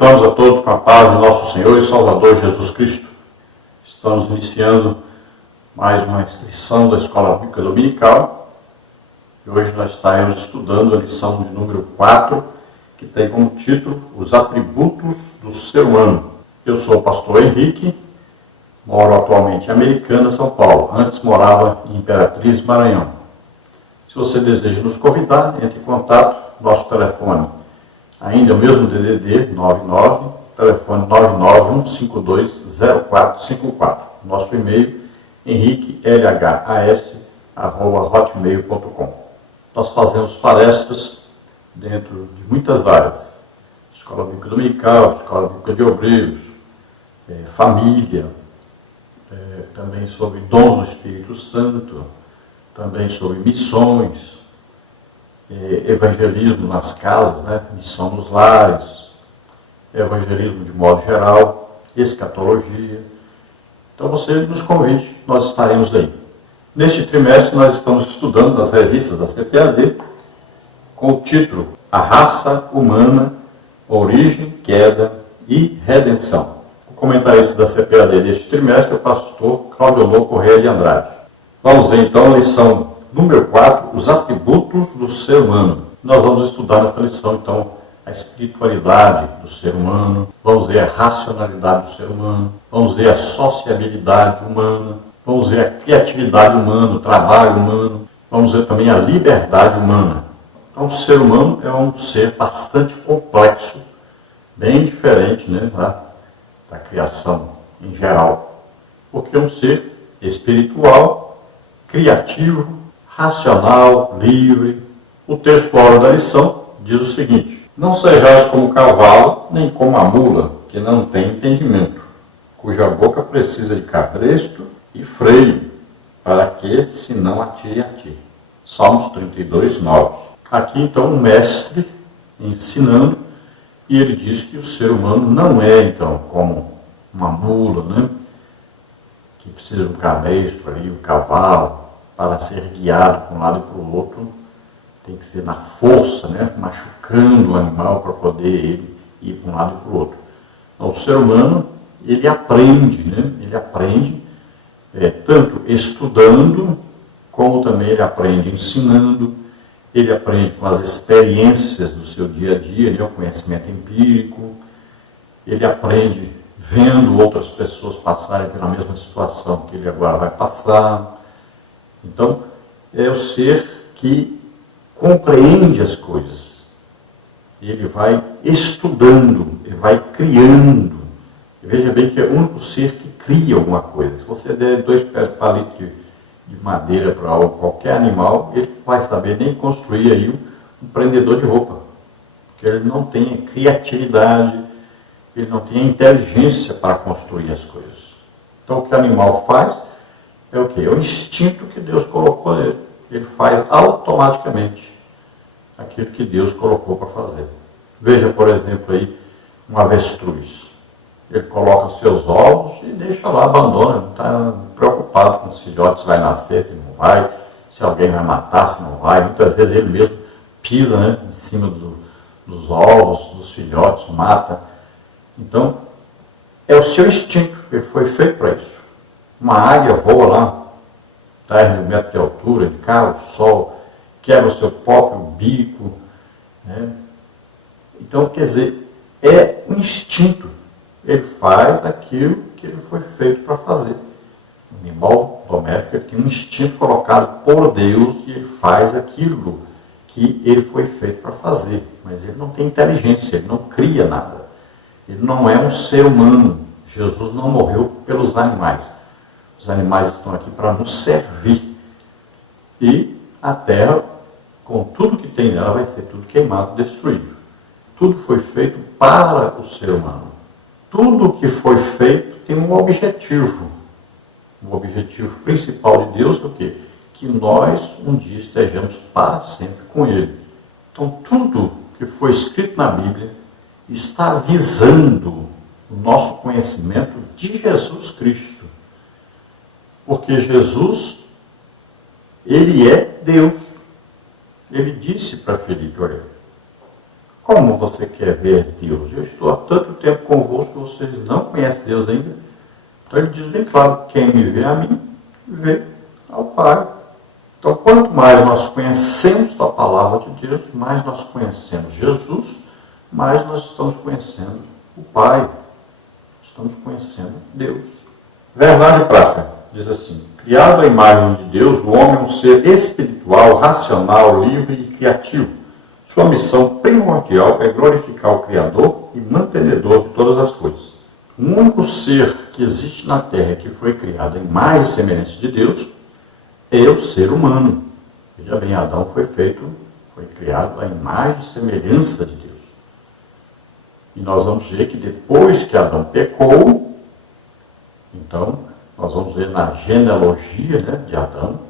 Cumprimentamos a todos com a paz de nosso Senhor e Salvador Jesus Cristo. Estamos iniciando mais uma lição da Escola Bíblica Dominical. E hoje nós estaremos estudando a lição de número 4, que tem como título Os Atributos do Ser Humano. Eu sou o pastor Henrique, moro atualmente em Americana, São Paulo. Antes morava em Imperatriz, Maranhão. Se você deseja nos convidar, entre em contato. Nosso telefone ainda é o mesmo DDD 99, telefone 991520454. Nosso e-mail henriquelhas@hotmail.com. Nós fazemos palestras dentro de muitas áreas: Escola Bíblica Dominical, Escola Bíblica de Obreiros, família, também sobre dons do Espírito Santo, também sobre missões, evangelismo nas casas, missão nos lares, evangelismo de modo geral, escatologia. Então você nos convide, nós estaremos aí. Neste trimestre nós estamos estudando nas revistas da CPAD com o título A Raça Humana, Origem, Queda e Redenção. O comentarista da CPAD deste trimestre é o pastor Claudio Correia de Andrade. Vamos ver então a lição número 4, os atributos do ser humano. Nós vamos estudar nesta lição, então, a espiritualidade do ser humano, vamos ver a racionalidade do ser humano, vamos ver a sociabilidade humana, vamos ver a criatividade humana, o trabalho humano, vamos ver também a liberdade humana. Então, o ser humano é um ser bastante complexo, bem diferente da criação em geral, porque é um ser espiritual, criativo, racional, livre. O texto áureo da lição diz o seguinte: não sejais como o cavalo, nem como a mula, que não tem entendimento, cuja boca precisa de cabresto e freio, para que se não atire a ti. Salmos 32, 9. Aqui então um mestre ensinando, e ele diz que o ser humano não é então como uma mula, que precisa de um cabresto ali, um cavalo, para ser guiado para um lado e para o outro. Tem que ser na força, machucando o animal para poder ele ir para um lado e para o outro. Então, o ser humano, ele aprende, ele aprende tanto estudando, como também ele aprende ensinando, ele aprende com as experiências do seu dia a dia, o conhecimento empírico, ele aprende vendo outras pessoas passarem pela mesma situação que ele agora vai passar. Então, é o ser que compreende as coisas. Ele vai estudando, ele vai criando. E veja bem que é o único ser que cria alguma coisa. Se você der 2 palitos de madeira para qualquer animal, ele não vai saber nem construir aí um prendedor de roupa. Porque ele não tem a criatividade, ele não tem a inteligência para construir as coisas. Então, o que o animal faz é o quê? É o instinto que Deus colocou nele. Ele faz automaticamente aquilo que Deus colocou para fazer. Veja, por exemplo, aí um avestruz. Ele coloca os seus ovos e deixa lá, abandona. Não está preocupado com os filhotes, se vai nascer, se não vai, se alguém vai matar, se não vai. Muitas vezes ele mesmo pisa em cima dos ovos, dos filhotes, mata. Então, é o seu instinto, ele foi feito para isso. Uma águia voa lá, 10 mil metros de altura, encara o sol, quebra o seu próprio bico. Então, quer dizer, é um instinto. Ele faz aquilo que ele foi feito para fazer. O animal doméstico ele tem um instinto colocado por Deus e ele faz aquilo que ele foi feito para fazer. Mas ele não tem inteligência, ele não cria nada. Ele não é um ser humano. Jesus não morreu pelos animais. Os animais estão aqui para nos servir. E a terra, com tudo que tem nela, vai ser tudo queimado, destruído. Tudo foi feito para o ser humano. Tudo que foi feito tem um objetivo. O objetivo principal de Deus é o quê? Que nós um dia estejamos para sempre com Ele. Então, tudo que foi escrito na Bíblia está visando o nosso conhecimento de Jesus Cristo. Porque Jesus, ele é Deus. Ele disse para Filipe, olha, Como você quer ver Deus? Eu estou há tanto tempo convosco, vocês não conhecem Deus ainda. Então ele diz bem claro, quem me vê a mim, vê ao Pai. Então quanto mais nós conhecemos da palavra de Deus, mais nós conhecemos Jesus, mais nós estamos conhecendo o Pai. Estamos conhecendo Deus. Verdade e prática. Diz assim, criado à imagem de Deus, o homem é um ser espiritual, racional, livre e criativo. Sua missão primordial é glorificar o Criador e mantenedor de todas as coisas. O único ser que existe na Terra que foi criado em imagem e semelhança de Deus é o ser humano. Veja bem, Adão foi criado à imagem e semelhança de Deus. E nós vamos ver que depois que Adão pecou, então, nós vamos ver na genealogia, né, de Adão,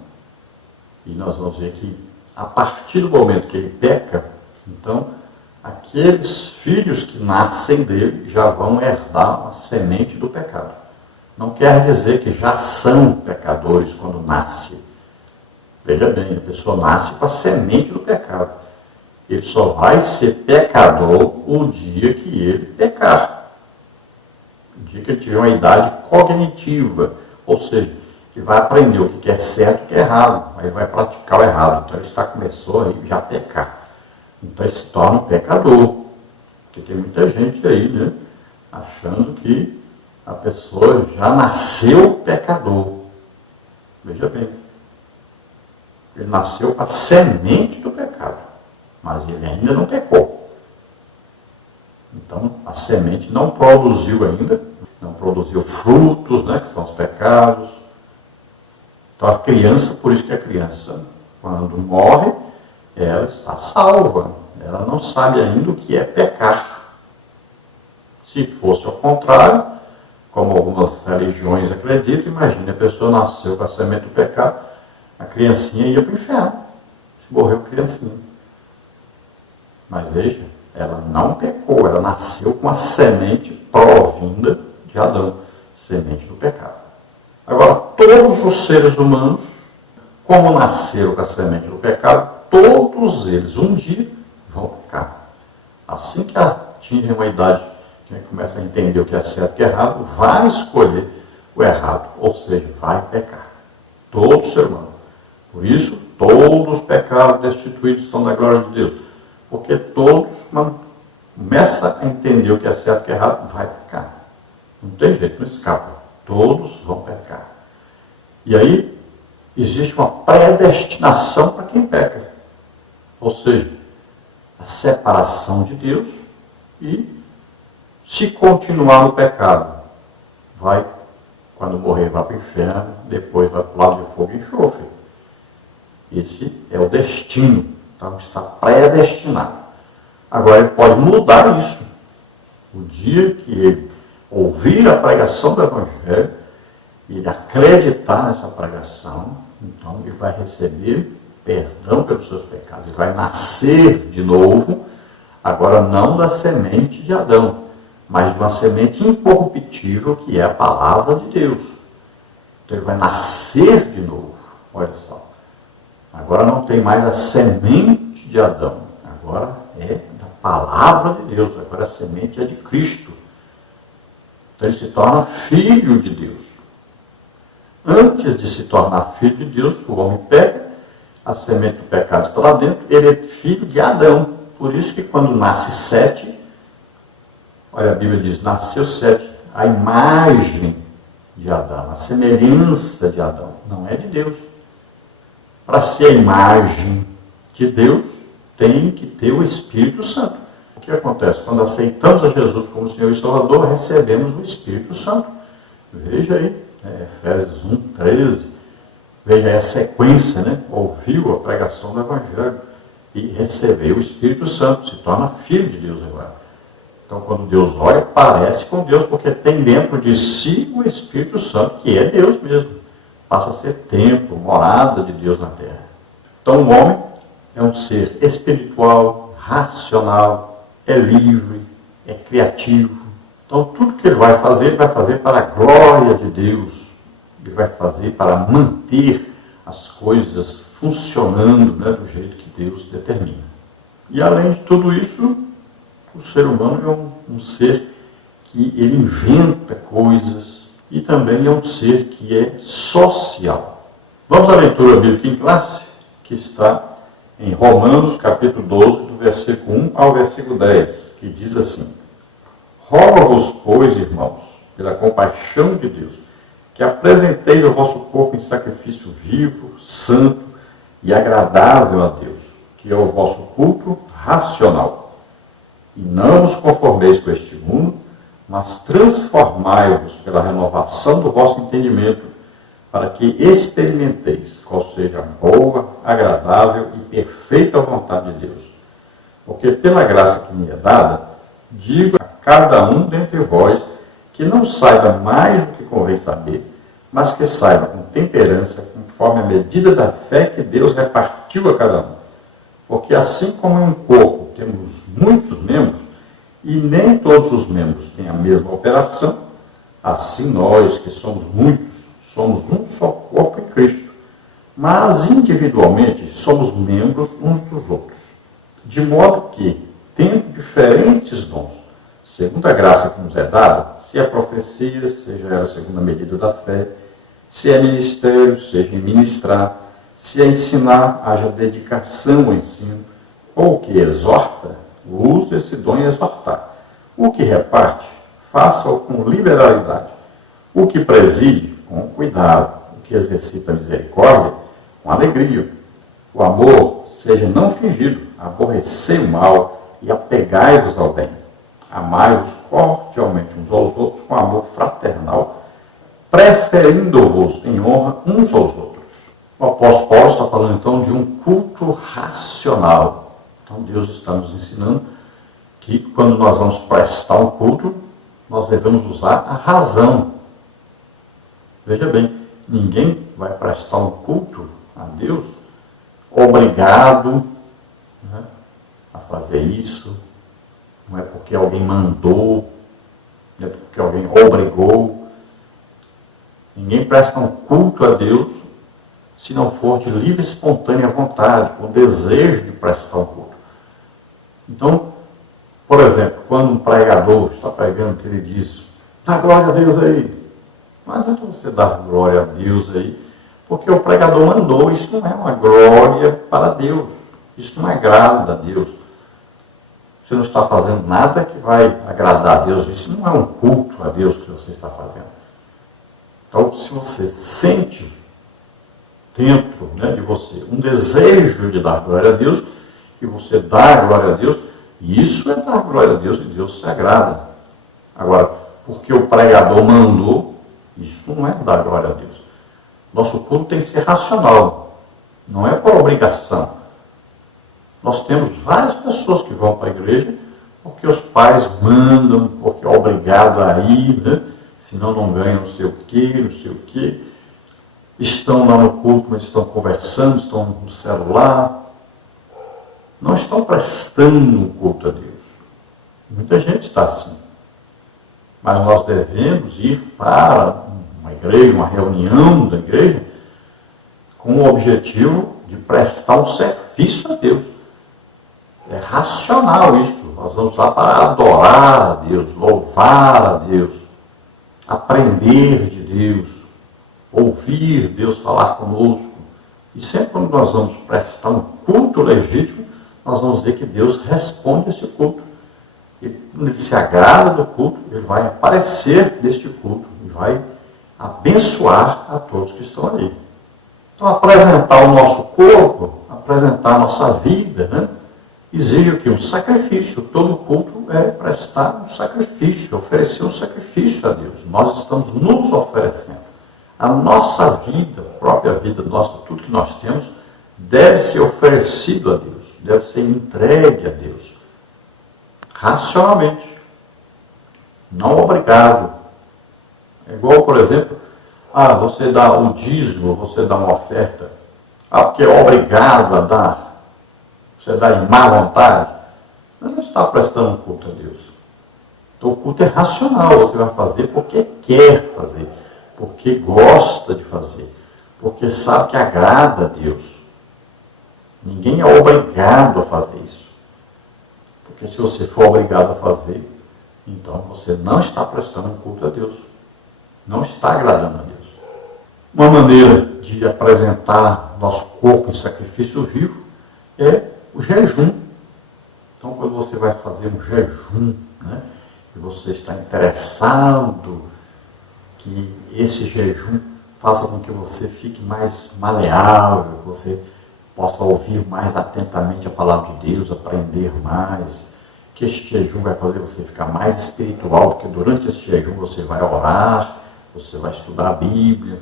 e nós vamos ver que a partir do momento que ele peca, então, aqueles filhos que nascem dele já vão herdar a semente do pecado. Não quer dizer que já são pecadores quando nasce. Veja bem, a pessoa nasce com a semente do pecado. Ele só vai ser pecador o dia que ele pecar. O dia que ele tiver uma idade cognitiva, ou seja, ele vai aprender o que é certo e o que é errado, aí vai praticar o errado. Então ele começou a já pecar. Então ele se torna um pecador. Porque tem muita gente aí, né, achando que a pessoa já nasceu pecador. Veja bem, ele nasceu com a semente do pecado, mas ele ainda não pecou. Então a semente não produziu ainda, não produziu frutos, né, que são os pecados. Então a criança, por isso que a criança, quando morre, ela está salva. Ela não sabe ainda o que é pecar. Se fosse ao contrário, como algumas religiões acreditam, imagine, a pessoa nasceu com a semente do pecado, a criancinha ia para o inferno. Se morreu criancinha. Mas veja, ela não pecou, ela nasceu com a semente provinda de Adão, semente do pecado. Agora, todos os seres humanos, como nasceram com a semente do pecado, todos eles, um dia, vão pecar. Assim que atingem uma idade, que começa a entender o que é certo e o que é errado, vai escolher o errado, ou seja, vai pecar. Todo ser humano. Por isso, todos os pecados destituídos estão da glória de Deus. Porque todos, quando começam a entender o que é certo e o que é errado, vai pecar. Não tem jeito, não escapa. Todos vão pecar. E aí, existe uma predestinação para quem peca. Ou seja, a separação de Deus e, se continuar no pecado, vai, quando morrer, vai para o inferno, depois vai para o lado de fogo e enxofre. Esse é o destino. Então, está predestinado. Agora, ele pode mudar isso. O dia que ele ouvir a pregação do Evangelho, ele acreditar nessa pregação, então ele vai receber perdão pelos seus pecados. Ele vai nascer de novo, agora não da semente de Adão, mas de uma semente incorruptível, que é a palavra de Deus. Então ele vai nascer de novo. Olha só. Agora não tem mais a semente de Adão. Agora é da palavra de Deus. Agora a semente é de Cristo. Então ele se torna filho de Deus. Antes de se tornar filho de Deus, o homem peca, a semente do pecado está lá dentro, ele é filho de Adão. Por isso que quando nasce Sete, olha, a Bíblia diz, nasceu Sete, a imagem de Adão, a semelhança de Adão, não é de Deus. Para ser a imagem de Deus, tem que ter o Espírito Santo. O que acontece? Quando aceitamos a Jesus como Senhor e Salvador, recebemos o Espírito Santo. Veja aí, Efésios 1:13. Veja aí a sequência, né? Ouviu a pregação do Evangelho e recebeu o Espírito Santo, se torna filho de Deus agora. Então, quando Deus olha, parece com Deus, porque tem dentro de si o Espírito Santo, que é Deus mesmo. Passa a ser templo, morada de Deus na terra. Então, o homem é um ser espiritual, racional, é livre, é criativo. Então, tudo que ele vai fazer para a glória de Deus. Ele vai fazer para manter as coisas funcionando, né, do jeito que Deus determina. E, além de tudo isso, O ser humano é um ser que ele inventa coisas e também é um ser que é social. Vamos à leitura bíblica em classe, que está em Romanos, capítulo 12, do versículo 1 ao versículo 10, que diz assim: Rogo-vos, pois, irmãos, pela compaixão de Deus, que apresenteis o vosso corpo em sacrifício vivo, santo e agradável a Deus, que é o vosso culto racional. E não vos conformeis com este mundo, mas transformai-vos pela renovação do vosso entendimento, para que experimenteis qual seja a boa, agradável e perfeita vontade de Deus. Porque pela graça que me é dada, digo a cada um dentre vós que não saiba mais do que convém saber, mas que saiba com temperança, conforme a medida da fé que Deus repartiu a cada um. Porque assim como em um corpo temos muitos membros, e nem todos os membros têm a mesma operação, assim nós, que somos muitos, somos um só corpo em Cristo, mas individualmente somos membros uns dos outros. De modo que, tendo diferentes dons, segundo a graça que nos é dada, se é profecia, seja ela segundo a medida da fé, se é ministério, seja em ministrar, se é ensinar, haja dedicação ao ensino, ou o que exorta, use esse dom em exortar. O que reparte, faça-o com liberalidade. O que preside, com cuidado. O que exercita a misericórdia, com alegria. O amor seja não fingido, aborrecei o mal e apegai-vos ao bem. Amai-vos cordialmente uns aos outros com amor fraternal, preferindo-vos em honra uns aos outros. O apóstolo Paulo está falando então de um culto racional. Então Deus está nos ensinando que quando nós vamos prestar um culto, nós devemos usar a razão. Veja bem, ninguém vai prestar um culto a Deus obrigado, né, a fazer isso. Não é porque alguém mandou, não é porque alguém obrigou. Ninguém presta um culto a Deus se não for de livre e espontânea vontade, com desejo de prestar um culto. Então, por exemplo, quando um pregador está pregando, que ele diz, dá glória a Deus aí. Não adianta você dar glória a Deus aí, porque o pregador mandou. Isso não é uma glória para Deus. Isso não agrada a Deus. Você não está fazendo nada que vai agradar a Deus. Isso não é um culto a Deus que você está fazendo. Então, se você sente dentro, né, de você um desejo de dar glória a Deus, e você dá glória a Deus, isso é dar glória a Deus e Deus se agrada. Agora, porque o pregador mandou, isso não é dar glória a Deus. Nosso culto tem que ser racional, não é por obrigação. Nós temos várias pessoas que vão para a igreja porque os pais mandam, porque é obrigado a ir, né? Senão não ganham não sei o quê. Estão lá no culto, mas estão conversando, estão no celular. Não estão prestando um culto a Deus. Muita gente está assim. Mas nós devemos ir para uma igreja, uma reunião da igreja, com o objetivo de prestar um serviço a Deus. É racional isso. Nós vamos lá para adorar a Deus, louvar a Deus, aprender de Deus, ouvir Deus falar conosco. E sempre quando nós vamos prestar um culto legítimo, nós vamos ver que Deus responde a esse culto. E quando ele se agrada do culto, ele vai aparecer neste culto e vai abençoar a todos que estão ali. Então, apresentar o nosso corpo, apresentar a nossa vida, né, exige o quê? Um sacrifício. Todo culto é prestar um sacrifício, oferecer um sacrifício a Deus. Nós estamos nos oferecendo. A nossa vida, a própria vida nossa, tudo que nós temos, deve ser oferecido a Deus, deve ser entregue a Deus, racionalmente, não obrigado. É igual, por exemplo, você dá o dízimo, você dá uma oferta, porque é obrigado a dar, você dá em má vontade, você não está prestando culto a Deus. Então o culto é racional, você vai fazer porque quer fazer, porque gosta de fazer, porque sabe que agrada a Deus. Ninguém é obrigado a fazer isso. Porque se você for obrigado a fazer, então você não está prestando um culto a Deus. Não está agradando a Deus. Uma maneira de apresentar nosso corpo em sacrifício vivo é o jejum. Então, quando você vai fazer um jejum, né, e você está interessado que esse jejum faça com que você fique mais maleável, que você possa ouvir mais atentamente a palavra de Deus, aprender mais, que este jejum vai fazer você ficar mais espiritual, porque durante esse jejum você vai orar, você vai estudar a Bíblia,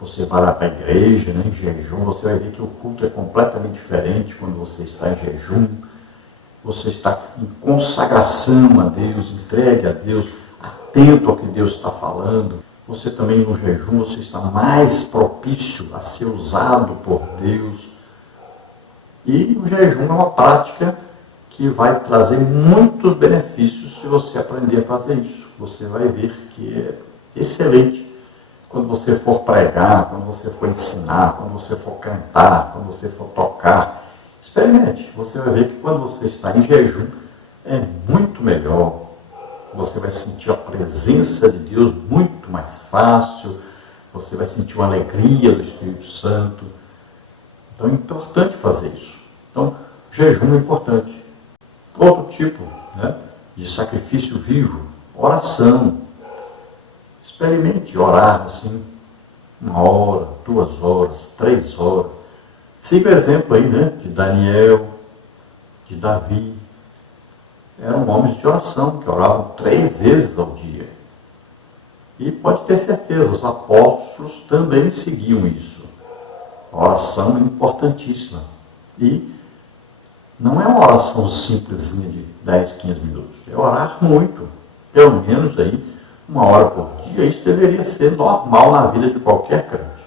você vai lá para a igreja, né, em jejum, você vai ver que o culto é completamente diferente quando você está em jejum, você está em consagração a Deus, entregue a Deus, atento ao que Deus está falando. Você também no jejum, você está mais propício a ser usado por Deus. E o jejum é uma prática que vai trazer muitos benefícios se você aprender a fazer isso. Você vai ver que é excelente quando você for pregar, quando você for ensinar, quando você for cantar, quando você for tocar. Experimente. Você vai ver que quando você está em jejum é muito melhor. Você vai sentir a presença de Deus muito mais fácil. Você vai sentir uma alegria do Espírito Santo. Então é importante fazer isso. Então, jejum é importante. Outro tipo, né, de sacrifício vivo, oração. Experimente orar assim, 1 hora, 2 horas, 3 horas. Siga o exemplo aí, né, de Daniel, de Davi. Eram homens de oração, que oravam 3 vezes ao dia. E pode ter certeza, os apóstolos também seguiam isso. A oração é importantíssima. E não é uma oração simplesinha de 10, 15 minutos. É orar muito. Pelo menos aí 1 hora por dia. Isso deveria ser normal na vida de qualquer crente.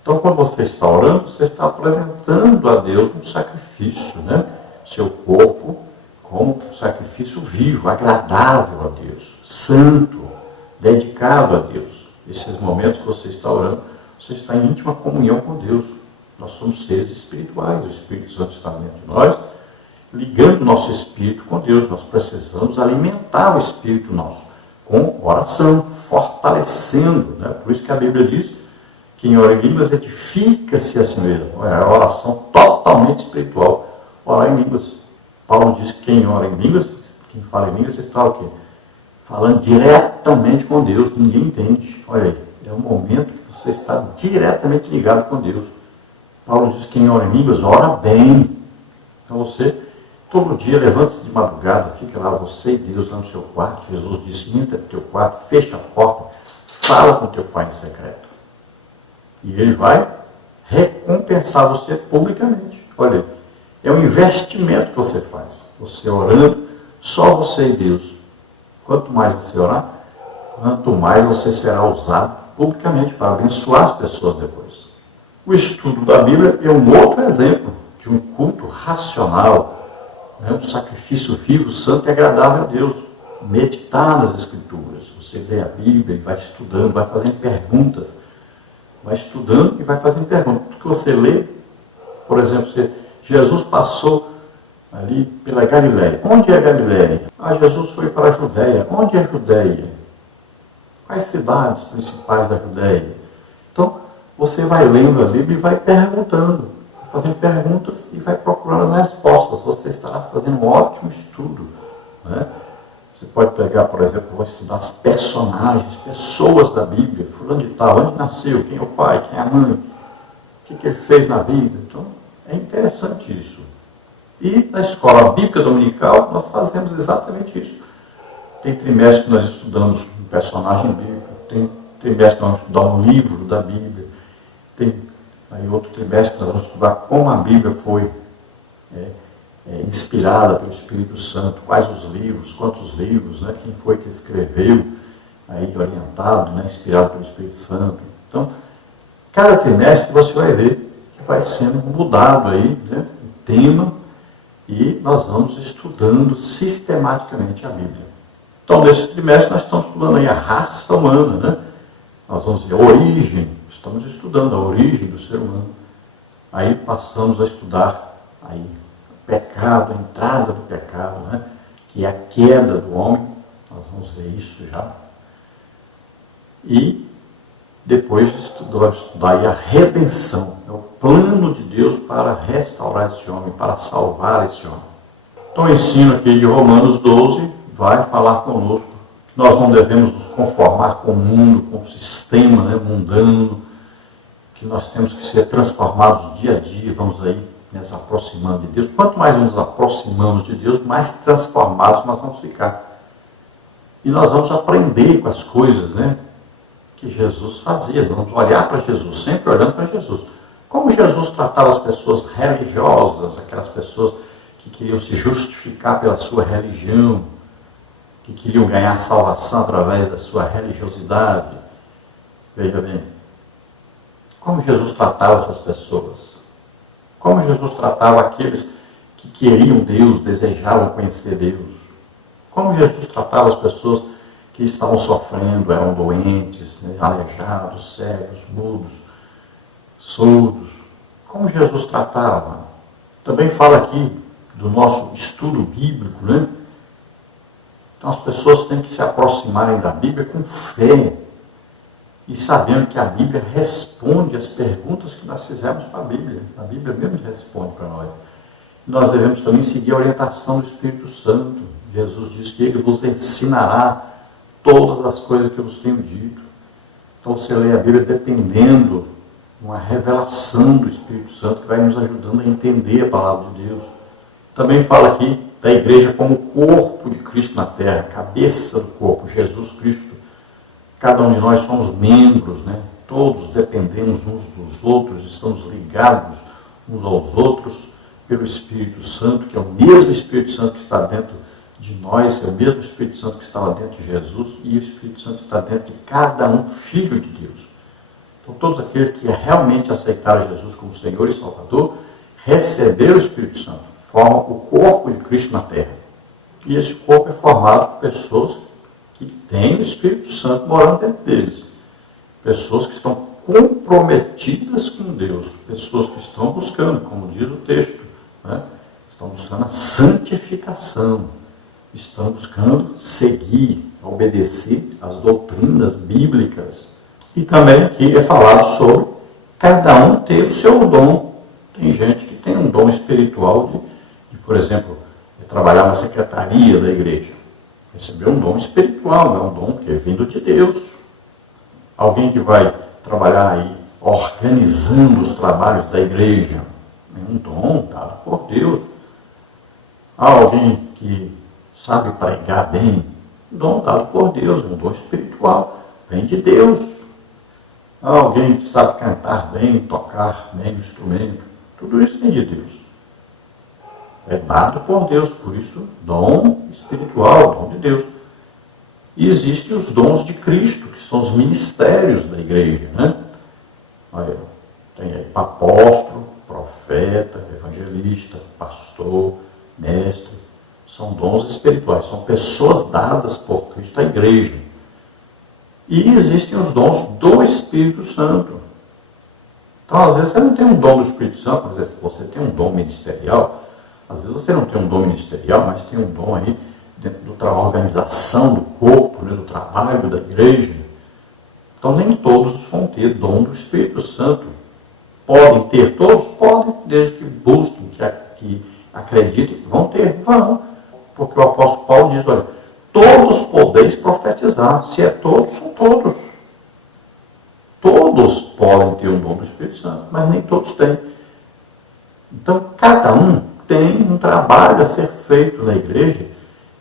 Então, quando você está orando, você está apresentando a Deus um sacrifício, né? Seu corpo como um sacrifício vivo, agradável a Deus, santo, dedicado a Deus. Esses momentos que você está orando, você está em íntima comunhão com Deus. Nós somos seres espirituais, o Espírito Santo está dentro de nós, ligando o nosso espírito com Deus. Nós precisamos alimentar o espírito nosso com oração, fortalecendo, né? Por isso que a Bíblia diz que em ora em línguas edifica-se a si mesmo. É a oração totalmente espiritual, orar em línguas. Paulo diz que quem ora em línguas, quem fala em línguas, está o quê? Falando diretamente com Deus, ninguém entende. Olha aí, é um momento que você está diretamente ligado com Deus. Paulo diz que quem ora em línguas, ora bem. Então você, todo dia, levanta-se de madrugada, fica lá você e Deus lá no seu quarto. Jesus disse, entra no teu quarto, fecha a porta, fala com teu pai em secreto. E ele vai recompensar você publicamente. Olha aí. É um investimento que você faz. Você orando, só você e Deus. Quanto mais você orar, quanto mais você será usado publicamente para abençoar as pessoas depois. O estudo da Bíblia é um outro exemplo de um culto racional, né? Um sacrifício vivo, santo e agradável a Deus. Meditar nas Escrituras. Você lê a Bíblia e vai estudando, vai fazendo perguntas. Vai estudando e vai fazendo perguntas. Tudo que você lê, por exemplo, Jesus passou ali pela Galileia. Onde é Galileia? Jesus foi para a Judéia. Onde é Judéia? Quais cidades principais da Judéia? Então, você vai lendo a Bíblia e vai perguntando, fazendo perguntas e vai procurando as respostas. Você estará fazendo um ótimo estudo, né? Você pode pegar, por exemplo, vou estudar as personagens, pessoas da Bíblia, fulano de tal, onde nasceu, quem é o pai, quem é a mãe, o que ele fez na vida. Então, é interessante isso. E na escola bíblica dominical, nós fazemos exatamente isso. Tem trimestre que nós estudamos um personagem bíblico, tem trimestre que nós vamos estudar um livro da Bíblia, tem aí outro trimestre que nós vamos estudar como a Bíblia foi inspirada pelo Espírito Santo, quais os livros, quantos livros, né, quem foi que escreveu, aí orientado, né, inspirado pelo Espírito Santo. Então, cada trimestre você vai ver vai sendo mudado aí, né, o tema, e nós vamos estudando sistematicamente a Bíblia. Então, nesse trimestre, nós estamos estudando aí a raça humana, né? Nós vamos ver a origem, estamos estudando a origem do ser humano. Aí passamos a estudar aí, o pecado, a entrada do pecado, né? que é a queda do homem. Nós vamos ver isso já. E depois estudar a redenção. É o plano de Deus para restaurar esse homem, para salvar esse homem. Então o ensino aqui de Romanos 12 vai falar conosco que nós não devemos nos conformar com o mundo, com o sistema, né, mundano, que nós temos que ser transformados dia a dia, vamos aí nos aproximando de Deus. Quanto mais nos aproximamos de Deus, mais transformados nós vamos ficar. E nós vamos aprender com as coisas, né, que Jesus fazia. Nós vamos olhar para Jesus, sempre olhando para Jesus. Como Jesus tratava as pessoas religiosas, aquelas pessoas que queriam se justificar pela sua religião, que queriam ganhar salvação através da sua religiosidade. Veja bem, como Jesus tratava essas pessoas? Como Jesus tratava aqueles que queriam Deus, desejavam conhecer Deus? Como Jesus tratava as pessoas que estavam sofrendo, eram doentes, né, aleijados, cegos, mudos, surdos? Como Jesus tratava? Também fala aqui do nosso estudo bíblico, né? Então as pessoas têm que se aproximarem da Bíblia com fé e sabendo que a Bíblia responde as perguntas que nós fizemos para a Bíblia. A Bíblia mesmo responde para nós. E nós devemos também seguir a orientação do Espírito Santo. Jesus diz que Ele vos ensinará todas as coisas que eu vos tenho dito. Então você lê a Bíblia dependendo de uma revelação do Espírito Santo que vai nos ajudando a entender a palavra de Deus. Também fala aqui da igreja como corpo de Cristo na terra, cabeça do corpo, Jesus Cristo. Cada um de nós somos membros, né? Todos dependemos uns dos outros, estamos ligados uns aos outros pelo Espírito Santo, que é o mesmo Espírito Santo que está dentro de nós, é o mesmo Espírito Santo que estava dentro de Jesus, e o Espírito Santo está dentro de cada um filho de Deus. Então todos aqueles que realmente aceitaram Jesus como Senhor e Salvador, receberam o Espírito Santo, formam o corpo de Cristo na terra. E esse corpo é formado por pessoas que têm o Espírito Santo morando dentro deles. Pessoas que estão comprometidas com Deus. Pessoas que estão buscando, como diz o texto, né? Estão buscando a santificação. Estão buscando seguir, obedecer às doutrinas bíblicas. E também aqui é falado sobre cada um ter o seu dom. Tem gente que tem um dom espiritual de por exemplo, trabalhar na secretaria da igreja. Receber um dom espiritual, é um dom que é vindo de Deus. Alguém que vai trabalhar aí organizando os trabalhos da igreja, é um dom dado por Deus. Há alguém que sabe pregar bem, um dom dado por Deus, um dom espiritual, vem de Deus. Há alguém que sabe cantar bem, tocar bem o instrumento, tudo isso vem de Deus. É dado por Deus, por isso, dom espiritual, dom de Deus. E existem os dons de Cristo, que são os ministérios da igreja, né? Tem aí apóstolo, profeta, evangelista, pastor, mestre. São dons espirituais, são pessoas dadas por Cristo à igreja. E existem os dons do Espírito Santo. Então, às vezes, você não tem um dom do Espírito Santo, às vezes você tem um dom ministerial. Às vezes você não tem um dom ministerial, mas tem um dom aí dentro da organização do corpo, né, do trabalho da igreja. Então nem todos vão ter dom do Espírito Santo. Podem ter todos? Podem, desde que busquem, que acreditem. Vão ter? Vão. Porque o apóstolo Paulo diz, olha, todos podeis profetizar. Se é todos, são todos. Todos podem ter um dom do Espírito Santo, mas nem todos têm. Então cada um tem um trabalho a ser feito na igreja,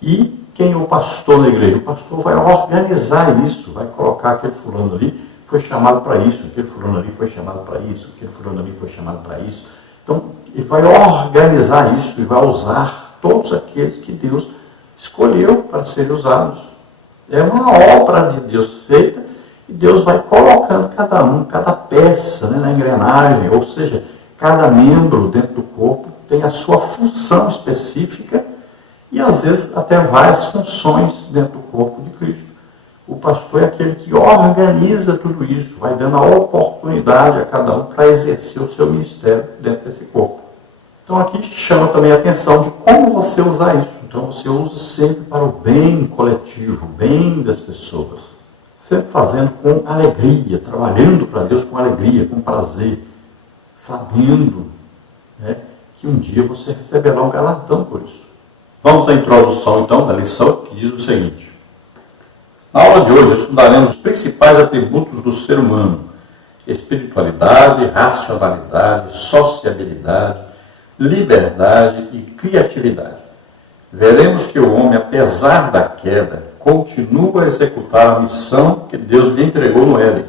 e quem é o pastor na igreja? O pastor vai organizar isso, vai colocar aquele fulano ali, foi chamado para isso, aquele fulano ali foi chamado para isso, aquele fulano ali foi chamado para isso. Então, ele vai organizar isso e vai usar todos aqueles que Deus escolheu para serem usados. É uma obra de Deus feita, e Deus vai colocando cada um, cada peça, né, na engrenagem, ou seja, cada membro dentro do corpo tem a sua função específica e, às vezes, até várias funções dentro do corpo de Cristo. O pastor é aquele que organiza tudo isso, vai dando a oportunidade a cada um para exercer o seu ministério dentro desse corpo. Então, aqui chama também a atenção de como você usar isso. Então você usa sempre para o bem coletivo, o bem das pessoas. Sempre fazendo com alegria, trabalhando para Deus com alegria, com prazer, sabendo, né, que um dia você receberá um galardão por isso. Vamos à introdução então da lição, que diz o seguinte. Na aula de hoje estudaremos os principais atributos do ser humano: espiritualidade, racionalidade, sociabilidade, liberdade e criatividade. Veremos que o homem, apesar da queda, continua a executar a missão que Deus lhe entregou no Éden.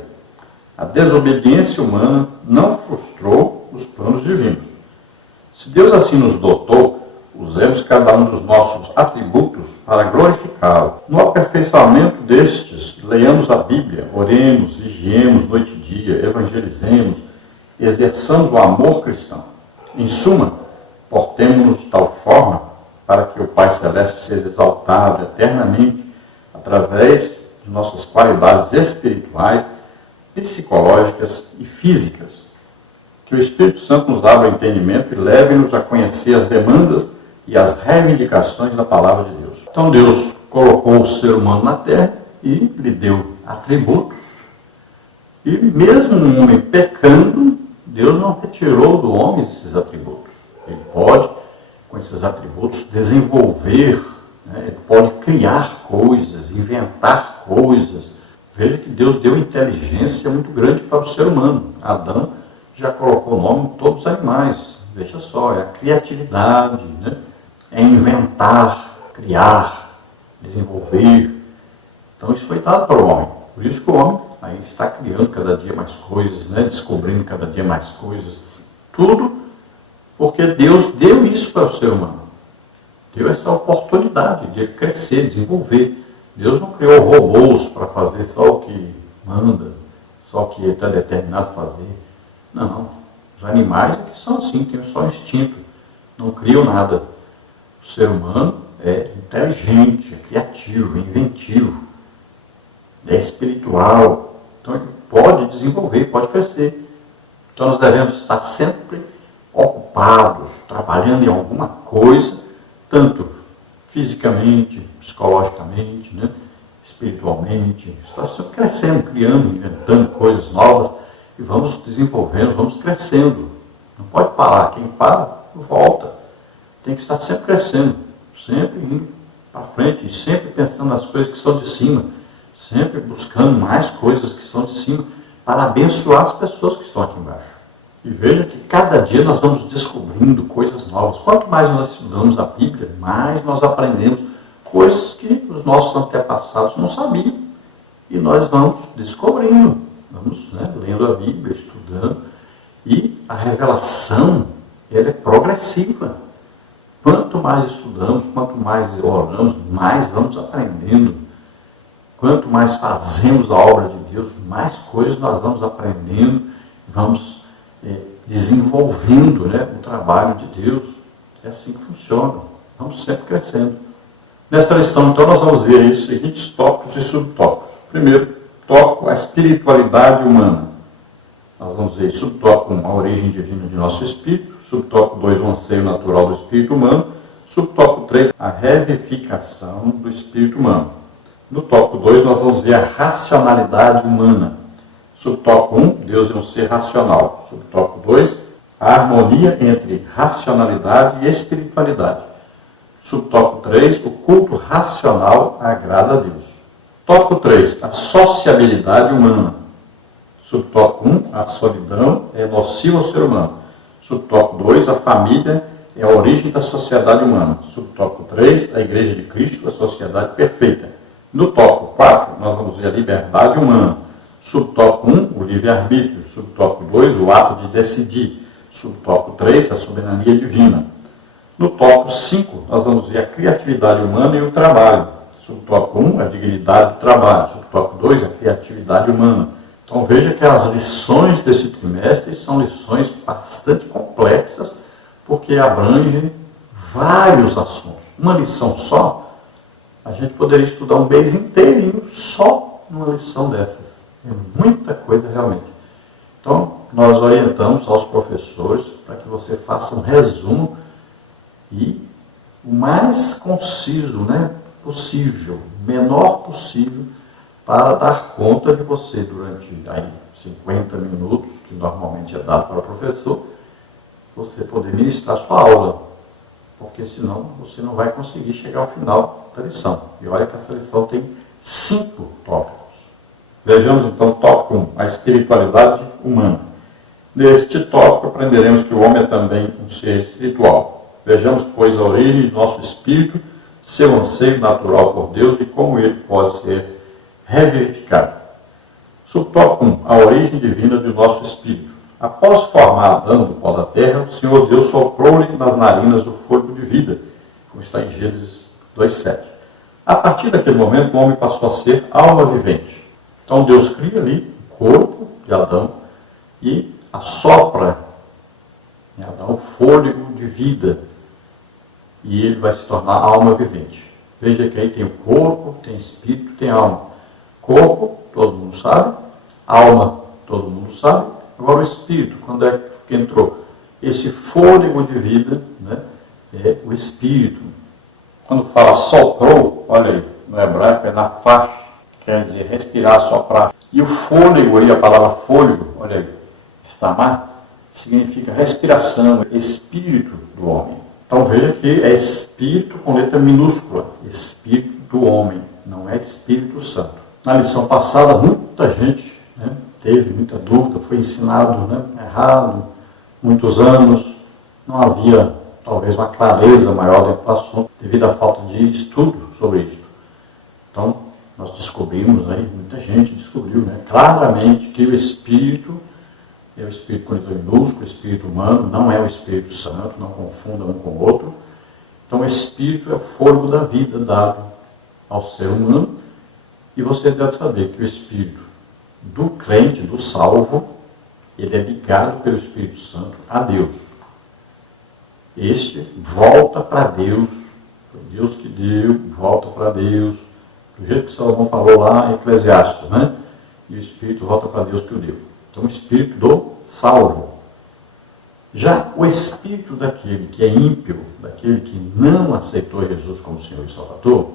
A desobediência humana não frustrou os planos divinos. Se Deus assim nos dotou, usemos cada um dos nossos atributos para glorificá-lo. No aperfeiçoamento destes, leiamos a Bíblia, oremos, vigiemos noite e dia, evangelizemos, exerçamos o amor cristão. Em suma, portemo-nos de tal forma para que o Pai Celeste seja exaltado eternamente através de nossas qualidades espirituais, psicológicas e físicas. Que o Espírito Santo nos abra o entendimento e leve-nos a conhecer as demandas e as reivindicações da Palavra de Deus. Então Deus colocou o ser humano na terra e lhe deu atributos. E mesmo um homem pecando, Deus não retirou do homem esses atributos. Ele pode, com esses atributos, desenvolver, né? Ele pode criar coisas, inventar coisas. Veja que Deus deu inteligência muito grande para o ser humano. Adão já colocou o nome em todos os animais. Veja só, é a criatividade, né? É inventar, criar, desenvolver. Então isso foi dado para o homem. Por isso que o homem aí está criando cada dia mais coisas, né? Descobrindo cada dia mais coisas. Tudo porque Deus deu isso para o ser humano. Deu essa oportunidade de crescer, desenvolver. Deus não criou robôs para fazer só o que manda, só o que ele está determinado a fazer. Não. Os animais é que são assim, têm só instinto. Não criam nada. O ser humano é inteligente, é criativo, é inventivo, é espiritual. Então ele pode desenvolver, pode crescer. Então nós devemos estar sempre ocupados, trabalhando em alguma coisa, tanto fisicamente, psicologicamente, né? Espiritualmente. Estamos sempre crescendo, criando, inventando coisas novas e vamos desenvolvendo, vamos crescendo. Não pode parar. Quem para, volta. Tem que estar sempre crescendo, sempre indo para frente e sempre pensando nas coisas que estão de cima, sempre buscando mais coisas que estão de cima para abençoar as pessoas que estão aqui embaixo. E veja que cada dia nós vamos descobrindo coisas novas. Quanto mais nós estudamos a Bíblia, mais nós aprendemos coisas que os nossos antepassados não sabiam. E nós vamos descobrindo, vamos, né, lendo a Bíblia, estudando. E a revelação, ela é progressiva. Quanto mais estudamos, quanto mais oramos, mais vamos aprendendo. Quanto mais fazemos a obra de Deus, mais coisas nós vamos aprendendo, vamos desenvolvendo, né, o trabalho de Deus. É assim que funciona. Vamos sempre crescendo. Nesta lição, então, nós vamos ver os seguintes tópicos e subtópicos. Primeiro, tópico, a espiritualidade humana. Nós vamos ver subtópico 1, a origem divina de nosso espírito. Subtópico 2, o anseio natural do espírito humano. Subtópico 3, a revivificação do espírito humano. No tópico 2, nós vamos ver a racionalidade humana. Subtópico 1, Deus é um ser racional. Subtópico 2, a harmonia entre racionalidade e espiritualidade. Subtópico 3, o culto racional agrada a Deus. Tópico 3, a sociabilidade humana. Subtópico 1, a solidão é nociva ao ser humano. Subtópico 2, a família é a origem da sociedade humana. Subtópico 3, a Igreja de Cristo, a sociedade perfeita. No tópico 4, nós vamos ver a liberdade humana. Subtópico 1, o livre-arbítrio. Subtópico 2, o ato de decidir. Subtópico 3, a soberania divina. No tópico 5, nós vamos ver a criatividade humana e o trabalho. Subtópico 1, a dignidade do trabalho. Subtópico 2, a criatividade humana. Então veja que as lições desse trimestre são lições bastante complexas, porque abrangem vários assuntos. Uma lição só, a gente poderia estudar um mês inteirinho só numa lição dessas. É muita coisa realmente. Então, nós orientamos aos professores para que você faça um resumo e o mais conciso, né, possível, menor possível, para dar conta de você durante aí, 50 minutos, que normalmente é dado para o professor, você poder ministrar sua aula, porque senão você não vai conseguir chegar ao final da lição. E olha que essa lição tem 5 tópicos. Vejamos então o tópico 1, a espiritualidade humana. Neste tópico aprenderemos que o homem é também um ser espiritual. Vejamos, pois, a origem do nosso espírito, seu anseio natural por Deus e como ele pode ser revivificado. Subtópico 1, a origem divina do nosso espírito. Após formar Adão do pó da terra, o Senhor Deus soprou-lhe nas narinas o fôlego de vida, como está em Gênesis 2,7. A partir daquele momento, o homem passou a ser alma vivente. Então Deus cria ali o corpo de Adão e assopra em Adão o fôlego de vida. E ele vai se tornar alma vivente. Veja que aí tem o corpo, tem espírito, tem alma. Corpo, todo mundo sabe. Alma, todo mundo sabe. Agora o espírito, quando é que entrou? Esse fôlego de vida, né, é o espírito. Quando fala soprou, olha aí, no hebraico é nafash, quer dizer respirar, soprar. E o fôlego aí, a palavra fôlego, olha aí, estamar, significa respiração, espírito do homem. Então veja que é espírito com letra minúscula, espírito do homem, não é Espírito Santo. Na lição passada, muita gente, né, teve muita dúvida, foi ensinado, né, errado, muitos anos, não havia talvez uma clareza maior dentro do assunto, devido à falta de estudo sobre isso. Então, nós descobrimos aí, muita gente descobriu, né, claramente que o Espírito é o Espírito com letra minúscula, o Espírito humano, não é o Espírito Santo, não confunda um com o outro. Então, o Espírito é o fôlego da vida dado ao ser humano, e você deve saber que o Espírito do crente, do salvo, ele é ligado pelo Espírito Santo a Deus. Este volta para Deus, foi Deus que deu, volta para Deus, do jeito que Salomão falou lá em Eclesiastes, né? E o Espírito volta para Deus que o deu. Então, o Espírito do salvo. Já o Espírito daquele que é ímpio, daquele que não aceitou Jesus como Senhor e Salvador,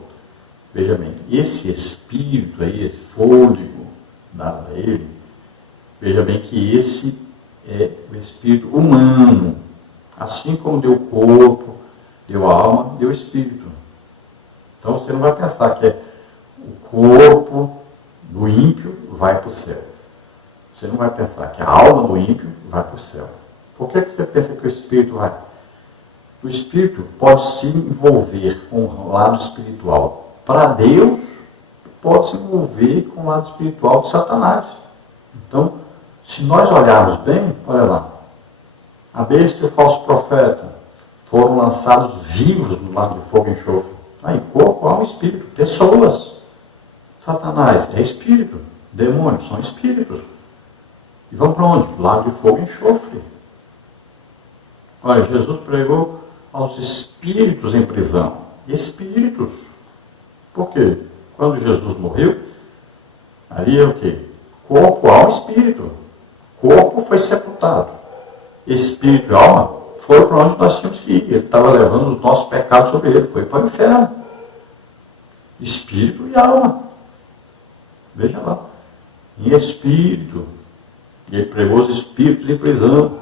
veja bem, esse Espírito aí, esse fôlego dado a ele, veja bem que esse é o Espírito humano. Assim como deu corpo, deu alma, deu Espírito. Então você não vai pensar que o corpo do ímpio vai para o céu. Você não vai pensar que a alma do ímpio vai para o céu. Por que você pensa que o Espírito vai? O Espírito pode se envolver com o lado espiritual para Deus, pode se envolver com o lado espiritual de Satanás. Então, se nós olharmos bem, olha lá, a besta e o falso profeta foram lançados vivos no lago de fogo e enxofre. Aí, corpo, alma e espírito, pessoas. Satanás é espírito, demônios são espíritos. E vão para onde? Lago de fogo e enxofre. Olha, Jesus pregou aos espíritos em prisão. Espíritos. Por quê? Quando Jesus morreu, ali é o quê? Corpo, alma e espírito. Corpo foi sepultado. Espírito e alma foram para onde nós tínhamos que ir. Ele estava levando os nossos pecados sobre ele. Foi para o inferno. Espírito e alma. Veja lá. Em espírito. E ele pregou os espíritos em prisão.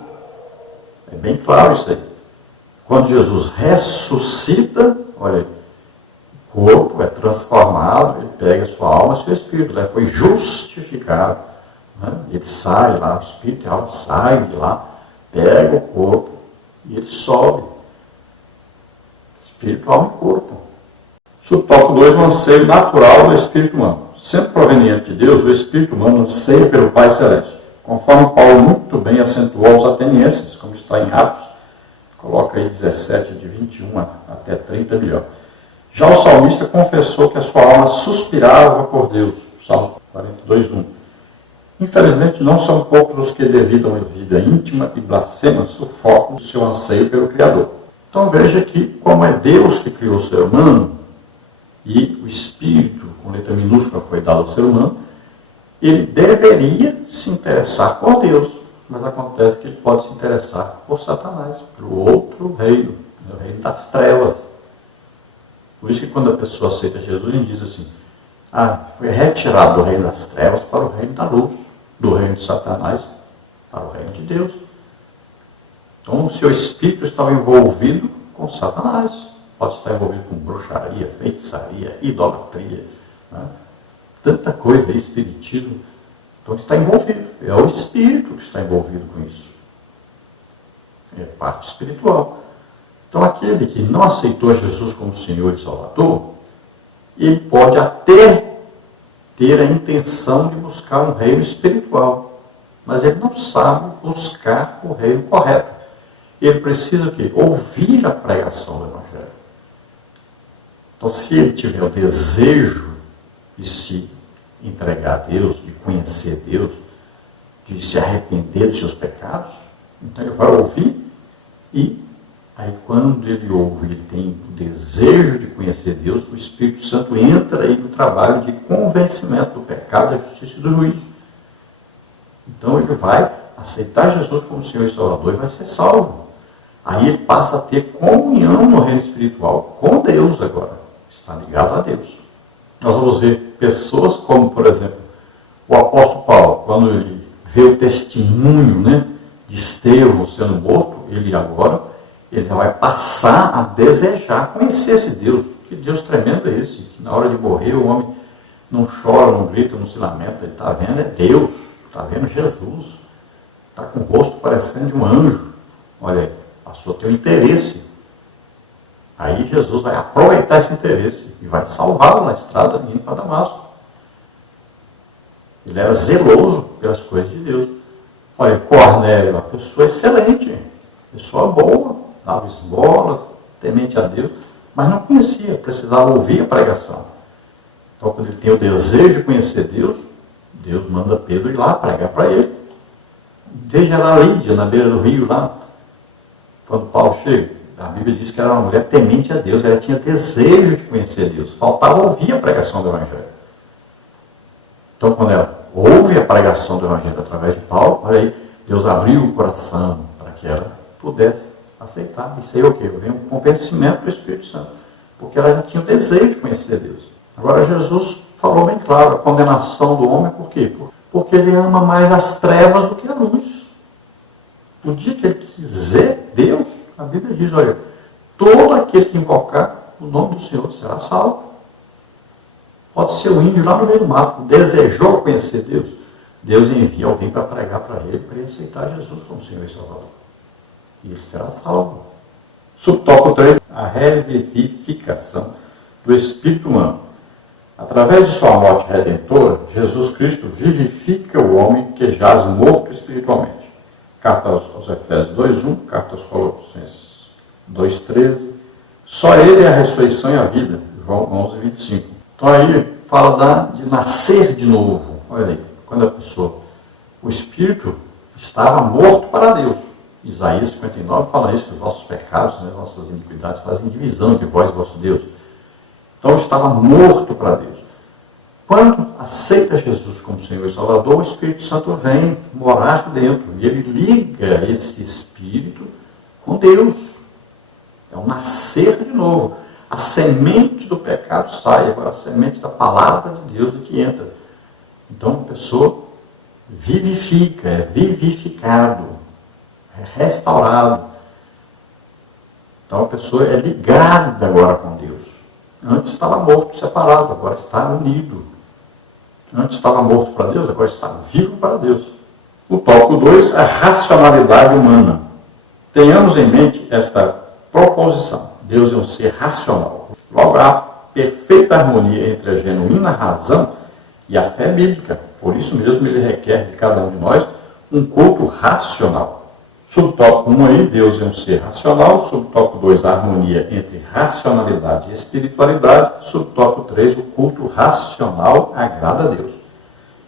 É bem claro isso aí. Quando Jesus ressuscita, olha aí, o corpo é transformado, ele pega a sua alma e seu espírito. Ele foi justificado. Né? Ele sai lá, o espírito e a alma saem de lá, pega o corpo e ele sobe. Espírito, alma e corpo. Subtópico 2, o anseio natural do espírito humano. Sendo proveniente de Deus, o espírito humano anseia pelo Pai Celeste. Conforme Paulo muito bem acentuou aos atenienses, como está em Atos, coloca aí 17, de 21 até 30 melhor. Já o salmista confessou que a sua alma suspirava por Deus, Salmos 42, 1. Infelizmente, não são poucos os que, devido a uma vida íntima e blasfema, sufocam o seu anseio pelo Criador. Então veja que, como é Deus que criou o ser humano, e o Espírito, com letra minúscula, foi dado ao ser humano, ele deveria se interessar por Deus, mas acontece que ele pode se interessar por Satanás, pelo outro reino, o reino das trevas. Por isso que quando a pessoa aceita Jesus, ele diz assim, foi retirado do reino das trevas para o reino da luz, do reino de Satanás para o reino de Deus. Então, o seu espírito estava envolvido com Satanás. Pode estar envolvido com bruxaria, feitiçaria, idolatria, né? Tanta coisa aí, espiritismo. Então, ele está envolvido. É o espírito que está envolvido com isso. É parte espiritual. Então, aquele que não aceitou Jesus como Senhor e Salvador, ele pode até ter a intenção de buscar um reino espiritual, mas ele não sabe buscar o reino correto. Ele precisa o quê? Ouvir a pregação do Evangelho. Então, se ele tiver o desejo de se entregar a Deus, de conhecer Deus, de se arrepender dos seus pecados, então ele vai ouvir e aí quando ele ouve, ele tem o desejo de conhecer Deus, o Espírito Santo entra aí no trabalho de convencimento do pecado, da justiça e do juízo. Então ele vai aceitar Jesus como Senhor e Salvador e vai ser salvo. Aí ele passa a ter comunhão no reino espiritual com Deus agora. Está ligado a Deus. Nós vamos ver pessoas como, por exemplo, o apóstolo Paulo, quando ele vê o testemunho, né, de Estevão sendo morto, ele vai passar a desejar conhecer esse Deus. Que Deus tremendo é esse? Que na hora de morrer o homem não chora, não grita, não se lamenta. Ele está vendo é Deus, está vendo Jesus. Está com o rosto parecendo de um anjo. Olha aí, passou a ter um interesse. Aí Jesus vai aproveitar esse interesse e vai salvá-lo na estrada indo para Damasco. Ele era zeloso pelas coisas de Deus. Olha, Cornélio, uma pessoa excelente, pessoa boa, dava esmolas, temente a Deus, mas não conhecia, precisava ouvir a pregação. Então, quando ele tem o desejo de conhecer Deus, Deus manda Pedro ir lá pregar para ele. Veja lá Lídia, na beira do rio, lá, quando Paulo chega. A Bíblia diz que era uma mulher temente a Deus, ela tinha desejo de conhecer Deus, faltava ouvir a pregação do Evangelho. Então, quando ela ouve a pregação do Evangelho através de Paulo, olha aí, Deus abriu o coração para que ela pudesse aceitar. Isso aí é o quê? Vem um convencimento do Espírito Santo, porque ela já tinha o desejo de conhecer Deus. Agora, Jesus falou bem claro, a condenação do homem, por quê? Porque ele ama mais as trevas do que a luz. O dia que ele quiser Deus, a Bíblia diz, olha, todo aquele que invocar o nome do Senhor será salvo. Pode ser o índio lá no meio do mato, desejou conhecer Deus. Deus envia alguém para pregar para ele aceitar Jesus como Senhor e Salvador. E ele será salvo. Subtópico 3, a revivificação do espírito humano. Através de sua morte redentora, Jesus Cristo vivifica o homem que jaz morto espiritualmente. Carta aos Efésios 2:1, carta aos Colossenses 2:13. Só ele é a ressurreição e a vida. João 11:25. Então aí fala de nascer de novo. Olha aí, quando a pessoa, o espírito estava morto para Deus. Isaías 59 fala isso, que os nossos pecados, né, nossas iniquidades fazem divisão entre vós e vosso Deus. Então estava morto para Deus. Quando aceita Jesus como Senhor e Salvador, o Espírito Santo vem morar dentro. E ele liga esse Espírito com Deus. É um nascer de novo. A semente do pecado sai, agora a semente da palavra de Deus é que entra. Então a pessoa vivifica, é vivificado, é restaurado. Então a pessoa é ligada agora com Deus. Antes estava morto, separado, agora está unido. Antes estava morto para Deus, agora está vivo para Deus. O tópico 2 é a racionalidade humana. Tenhamos em mente esta proposição. Deus é um ser racional. Logo, há perfeita harmonia entre a genuína razão e a fé bíblica. Por isso mesmo, ele requer de cada um de nós um culto racional. Subtópico 1 aí, Deus é um ser racional. Subtópico 2, a harmonia entre racionalidade e espiritualidade. Subtópico 3, o culto racional agrada a Deus.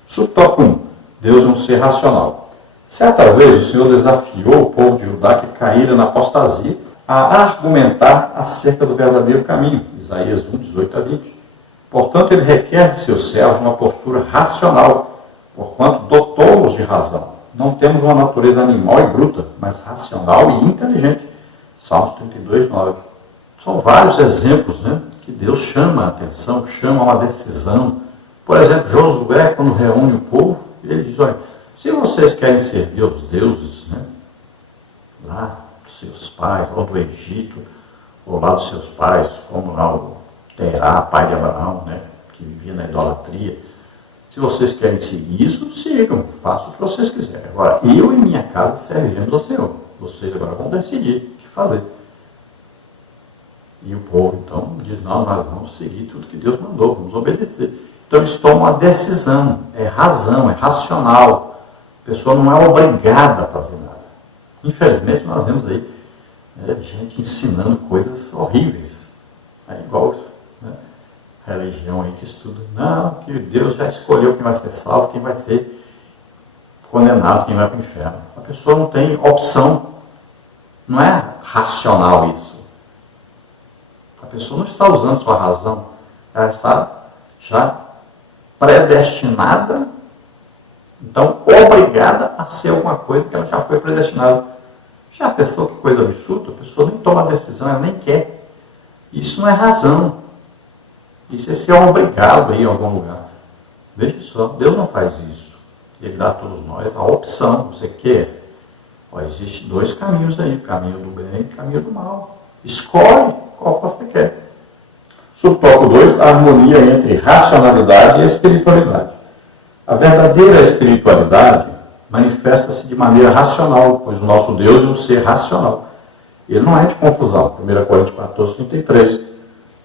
Subtópico 1, Deus é um ser racional. Certa vez o Senhor desafiou o povo de Judá que caíra na apostasia a argumentar acerca do verdadeiro caminho. Isaías 1:18-20. Portanto, ele requer de seus servos uma postura racional, porquanto dotou-os de razão. Não temos uma natureza animal e bruta, mas racional e inteligente. Salmos 32:9. São vários exemplos, né, que Deus chama a atenção, chama uma decisão. Por exemplo, Josué, quando reúne o povo, ele diz, olha, se vocês querem servir aos deuses, né, lá dos seus pais, ou do Egito, ou lá dos seus pais, como lá o Terá, pai de Abraão, né, que vivia na idolatria, se vocês querem seguir isso, sigam, façam o que vocês quiserem. Agora, eu e minha casa serviremos ao Senhor. Vocês agora vão decidir o que fazer. E o povo, então, diz, não, nós vamos seguir tudo que Deus mandou, vamos obedecer. Então, eles tomam uma decisão, é razão, é racional. A pessoa não é obrigada a fazer nada. Infelizmente, nós vemos aí gente ensinando coisas horríveis. É igual, né, religião aí que estuda. Não, que Deus já escolheu quem vai ser salvo, quem vai ser condenado, quem vai para o inferno. A pessoa não tem opção. Não é racional isso. A pessoa não está usando sua razão. Ela está já predestinada, então obrigada a ser alguma coisa que ela já foi predestinada. Já pensou que coisa absurda? A pessoa nem toma a decisão, ela nem quer. Isso não é razão. Isso é ser obrigado a ir a algum lugar. Veja só, Deus não faz isso. Ele dá a todos nós a opção. Você quer? Existem dois caminhos aí, o caminho do bem e o caminho do mal. Escolhe qual você quer. Subtópico 2, a harmonia entre racionalidade e espiritualidade. A verdadeira espiritualidade manifesta-se de maneira racional, pois o nosso Deus é um ser racional. Ele não é de confusão. 1 Coríntios 14, 33.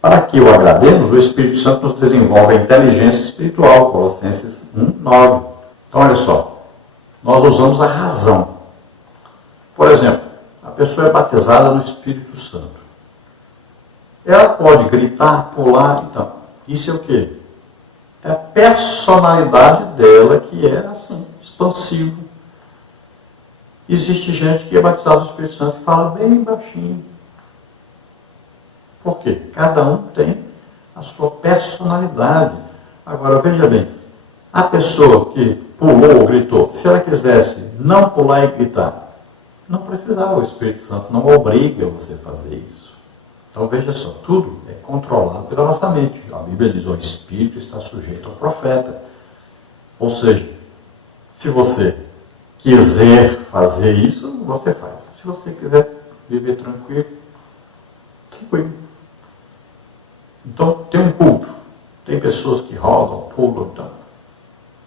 Para que o agrademos, o Espírito Santo nos desenvolve a inteligência espiritual. Colossenses 1, 9. Então, olha só. Nós usamos a razão. Por exemplo, a pessoa é batizada no Espírito Santo. Ela pode gritar, pular, então. Isso é o quê? É a personalidade dela que é assim, expansiva. Existe gente que é batizada no Espírito Santo e fala bem baixinho. Por quê? Cada um tem a sua personalidade. Agora, veja bem, a pessoa que pulou ou gritou, se ela quisesse não pular e gritar, não precisava, o Espírito Santo não obriga você a fazer isso. Então veja só, tudo é controlado pela nossa mente. A Bíblia diz, o Espírito está sujeito ao profeta. Ou seja, se você quiser fazer isso, você faz. Se você quiser viver tranquilo, tranquilo. Então tem um culto. Tem pessoas que rodam, pulam, então.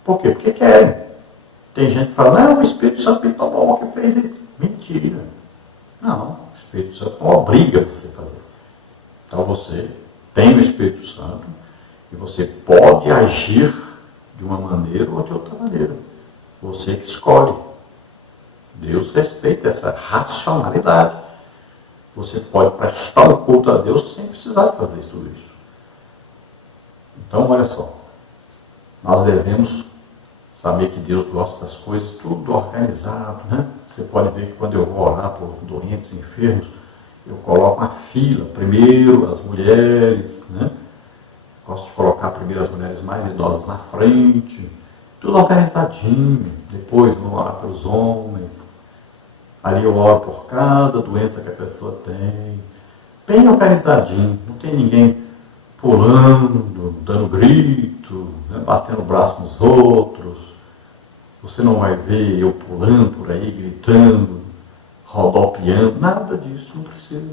Por quê? Porque querem. Tem gente que fala, não, o Espírito Santo me tomou, que fez isso. Mentira. Não, o Espírito Santo não obriga você a fazer. Então você tem o Espírito Santo e você pode agir de uma maneira ou de outra maneira. Você que escolhe. Deus respeita essa racionalidade. Você pode prestar o culto a Deus sem precisar de fazer tudo isso. Então, olha só. Nós devemos saber que Deus gosta das coisas tudo organizado, né? Você pode ver que quando eu vou orar por doentes, enfermos, eu coloco uma fila. Primeiro as mulheres, né? Gosto de colocar primeiro as mulheres mais idosas na frente. Tudo organizadinho. Depois vou orar pelos homens. Ali eu oro por cada doença que a pessoa tem. Bem organizadinho. Não tem ninguém pulando, dando grito, né? Batendo o braço nos outros. Você não vai ver eu pulando por aí, gritando, rodopiando, nada disso, não precisa.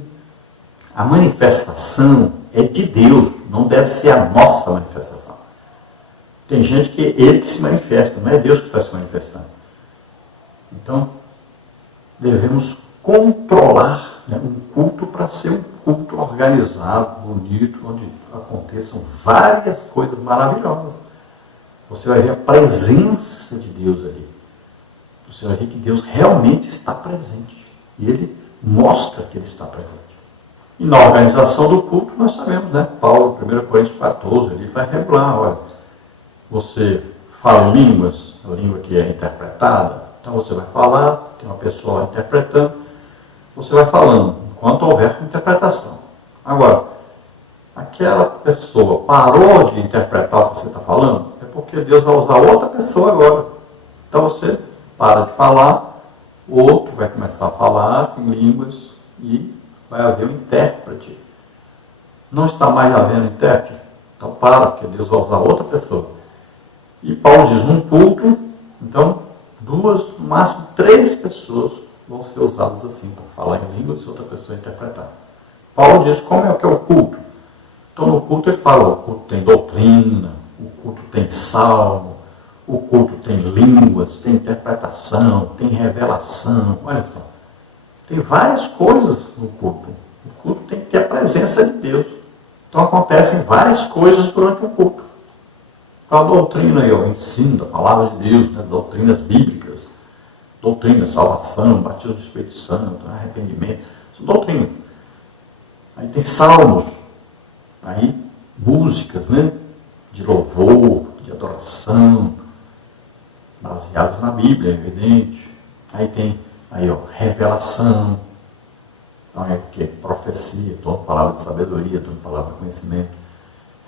A manifestação é de Deus, não deve ser a nossa manifestação. Tem gente que é Ele que se manifesta, não é Deus que está se manifestando. Então, devemos controlar, né, um culto para ser um culto organizado, bonito, onde aconteçam várias coisas maravilhosas. Você vai ver a presença de Deus ali. Você vai ver que Deus realmente está presente. E Ele mostra que Ele está presente. E na organização do culto, nós sabemos, né? Paulo, 1 Coríntios 14, ele vai regular, olha, você fala em línguas, a língua que é interpretada, então você vai falar, tem uma pessoa interpretando, você vai falando, enquanto houver interpretação. Agora, aquela pessoa parou de interpretar o que você está falando, é porque Deus vai usar outra pessoa agora. Então você para de falar, o outro vai começar a falar em línguas e vai haver um intérprete. Não está mais havendo intérprete? Então para, porque Deus vai usar outra pessoa. E Paulo diz, num culto, então, 2, no máximo 3 pessoas vão ser usadas assim, para falar em línguas e outra pessoa interpretar. Paulo diz como é que é o culto. Então no culto ele fala, o culto tem doutrina, o culto tem salmo, o culto tem línguas, tem interpretação, tem revelação, olha só. Tem várias coisas no culto. O culto tem que ter a presença de Deus. Então acontecem várias coisas durante o culto. A doutrina aí, o ensino da palavra de Deus, né? Doutrinas bíblicas, doutrina, salvação, batismo do Espírito Santo, arrependimento, são doutrinas. Aí tem salmos, aí músicas, né? De louvor, de adoração, baseadas na Bíblia, é evidente. Aí tem aí, ó, revelação, então é que é profecia, toda palavra de sabedoria, toda palavra de conhecimento,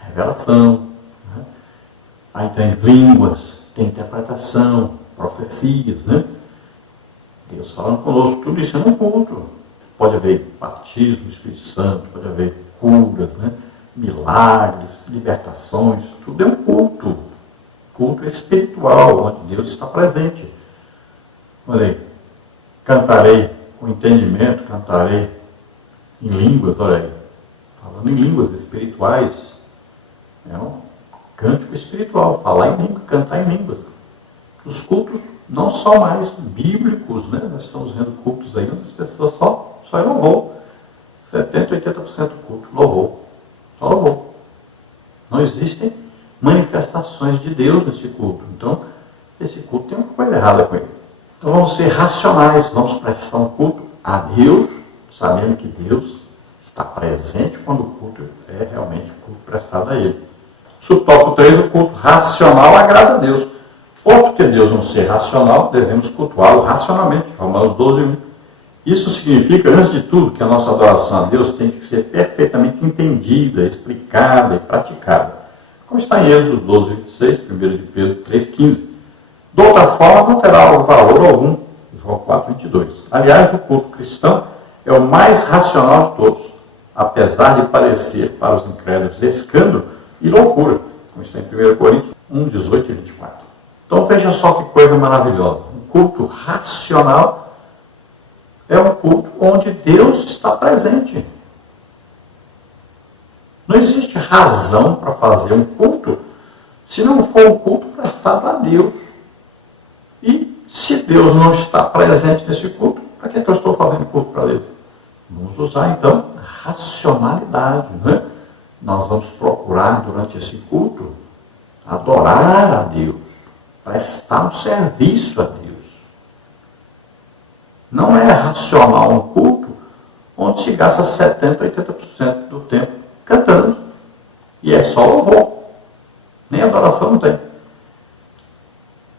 revelação. Né? Aí tem línguas, tem interpretação, profecias, né? Deus falando conosco, tudo isso é um culto. Pode haver batismo do Espírito Santo, pode haver curas, né? Milagres, libertações, tudo é um culto. Culto espiritual, onde Deus está presente. Olha aí, cantarei com entendimento, cantarei em línguas, olha aí, falando em línguas espirituais, é um cântico espiritual, falar em língua, cantar em línguas. Os cultos não são mais bíblicos, né? Nós estamos vendo cultos aí onde as pessoas só é louvor. 70%, 80% do culto, louvor. Só louvor. Não existem manifestações de Deus nesse culto. Então, esse culto tem uma coisa errada com ele. Então vamos ser racionais, vamos prestar um culto a Deus, sabendo que Deus está presente quando o culto é realmente o culto prestado a Ele. Subtópico 3, o culto racional agrada a Deus. Posto que Deus não ser racional, devemos cultuá-lo racionalmente. Romanos 12, 1. Isso significa, antes de tudo, que a nossa adoração a Deus tem que ser perfeitamente entendida, explicada e praticada. Como está em Êxodo 12, 26, 1 de Pedro 3, 15. De outra forma, não terá valor algum. João 4, 22. Aliás, o culto cristão é o mais racional de todos, apesar de parecer para os incrédulos escândalo e loucura, como está em 1 Coríntios 1, 18 e 24. Então veja só que coisa maravilhosa. Um culto racional é um culto onde Deus está presente. Não existe razão para fazer um culto se não for um culto prestado a Deus. E se Deus não está presente nesse culto, para que eu estou fazendo culto para Deus? Vamos usar então a racionalidade, né? Nós vamos procurar durante esse culto adorar a Deus, prestar um serviço a Deus. Não é racional um culto onde se gasta 70%, 80% do tempo cantando. E é só louvor. Nem adoração não tem.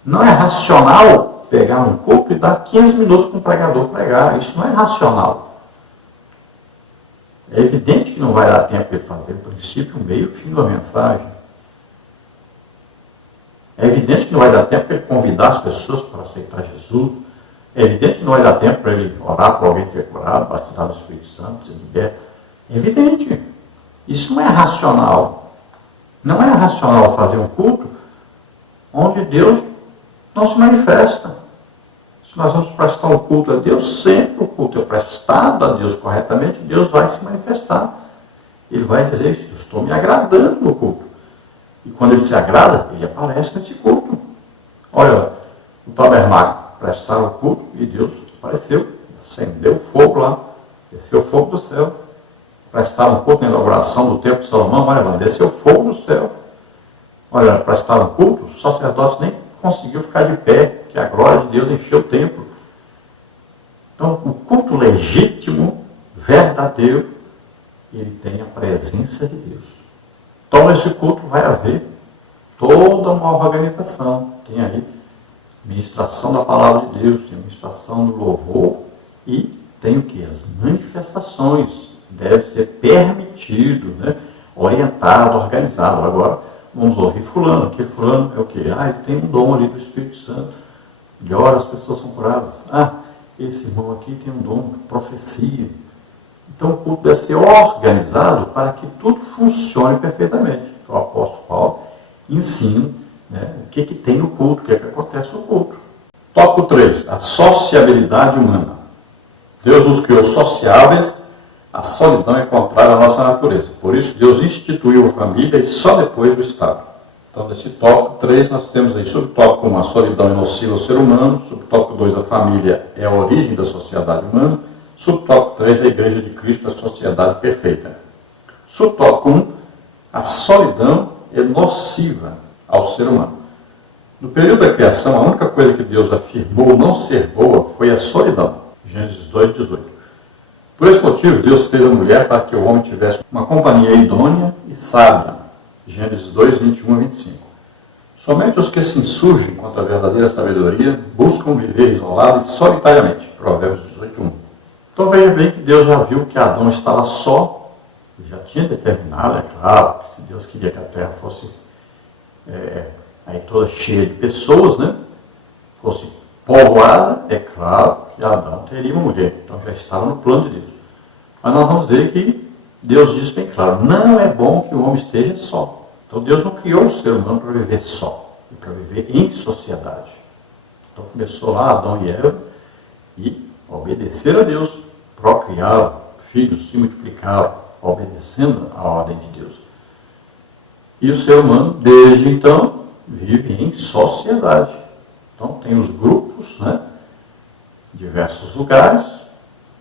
Não é racional pegar um culto e dar 15 minutos para o pregador pregar. Isso não é racional. É evidente que não vai dar tempo de fazer o princípio, o meio e o fim da mensagem. É evidente que não vai dar tempo para ele convidar as pessoas para aceitar Jesus. É evidente que não vai dar tempo para ele orar para alguém ser curado, batizar no Espírito Santo, ser liberto. É evidente. Isso não é racional. Não é racional fazer um culto onde Deus não se manifesta. Se nós vamos prestar um culto a Deus, sempre o culto é prestado a Deus corretamente, Deus vai se manifestar. Ele vai dizer, eu estou me agradando no culto. E quando ele se agrada, ele aparece nesse culto. Olha, o tabernáculo, prestaram o culto e Deus apareceu, acendeu o fogo lá, desceu o fogo do céu. Prestaram um culto na inauguração do templo de Salomão, olha, desceu o fogo do céu. Olha, prestaram culto, o sacerdote nem conseguiu ficar de pé, que a glória de Deus encheu o templo. Então, o culto legítimo, verdadeiro, ele tem a presença de Deus. Então, nesse culto vai haver toda uma organização. Tem aí ministração da palavra de Deus, tem ministração do louvor e tem o que? As manifestações. Deve ser permitido, né? Orientado, organizado. Agora, vamos ouvir fulano. Aquele fulano é o quê? Ele tem um dom ali do Espírito Santo. Ele ora, as pessoas são curadas. Esse irmão aqui tem um dom de profecia. Então o culto deve ser organizado para que tudo funcione perfeitamente. O apóstolo Paulo ensina, né, o que tem no culto, o que acontece no culto. Tópico 3, a sociabilidade humana. Deus nos criou sociáveis, a solidão é contrária à nossa natureza. Por isso, Deus instituiu a família e só depois o Estado. Então, nesse tópico 3, nós temos aí, subtópico 1, a solidão é nociva ao ser humano. Subtópico 2, a família é a origem da sociedade humana. Subtópico 3, a Igreja de Cristo, a sociedade perfeita. Subtópico 1, a solidão é nociva ao ser humano. No período da criação, a única coisa que Deus afirmou não ser boa foi a solidão. Gênesis 2:18. Por esse motivo, Deus fez a mulher para que o homem tivesse uma companhia idônea e sábia. Gênesis 2:21-25. Somente os que se insurgem contra a verdadeira sabedoria buscam viver isolados e solitariamente. Provérbios 18:1. Então veja bem que Deus já viu que Adão estava só. Ele já tinha determinado, é claro, que se Deus queria que a terra fosse aí toda cheia de pessoas, né? Fosse povoada, é claro que Adão teria uma mulher. Então já estava no plano de Deus. Mas nós vamos ver que Deus diz bem claro, não é bom que o homem esteja só. Então Deus não criou o ser humano para viver só, para viver em sociedade. Então começou lá Adão e Eva e obedeceram a Deus, procriaram filhos, se multiplicaram, obedecendo a ordem de Deus. E o ser humano, desde então, vive em sociedade. Então tem os grupos, né? Diversos lugares,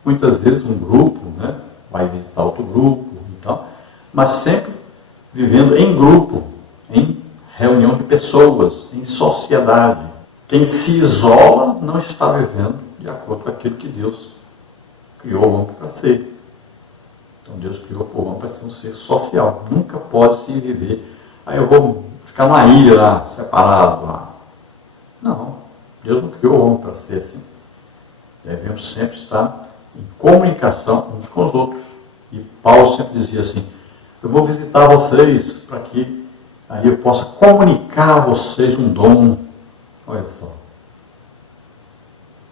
muitas vezes um grupo, né, vai visitar outro grupo, então, mas sempre vivendo em grupo, em reunião de pessoas, em sociedade. Quem se isola não está vivendo de acordo com aquilo que Deus criou o homem para ser. Então Deus criou o homem para ser um ser social. Nunca pode se viver, eu vou ficar numa ilha lá, separado lá. Não, Deus não criou o homem para ser assim. Devemos sempre estar em comunicação uns com os outros. E Paulo sempre dizia assim, eu vou visitar vocês para que aí eu possa comunicar a vocês um dom. Olha só.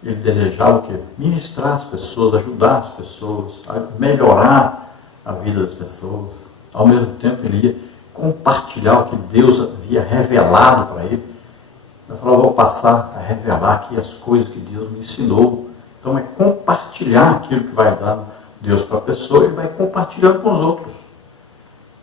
Ele desejava o quê? Ministrar as pessoas, ajudar as pessoas, melhorar a vida das pessoas. Ao mesmo tempo ele ia compartilhar o que Deus havia revelado para ele. Ele falou, vou passar a revelar aqui as coisas que Deus me ensinou. Então é compartilhar aquilo que vai dar Deus para a pessoa e vai compartilhando com os outros.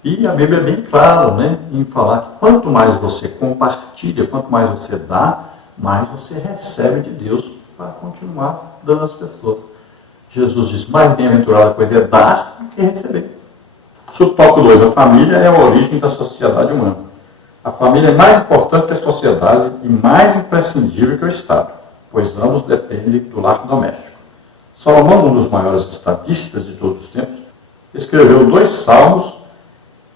E a Bíblia é bem clara, né, em falar que quanto mais você compartilha, quanto mais você dá, mais você recebe de Deus para continuar dando às pessoas. Jesus diz, mais bem-aventurada coisa é dar do que receber. Subtópico 2, a família é a origem da sociedade humana. A família é mais importante que a sociedade e mais imprescindível que o Estado, pois ambos dependem do lar doméstico. Salomão, um dos maiores estadistas de todos os tempos, escreveu 2 salmos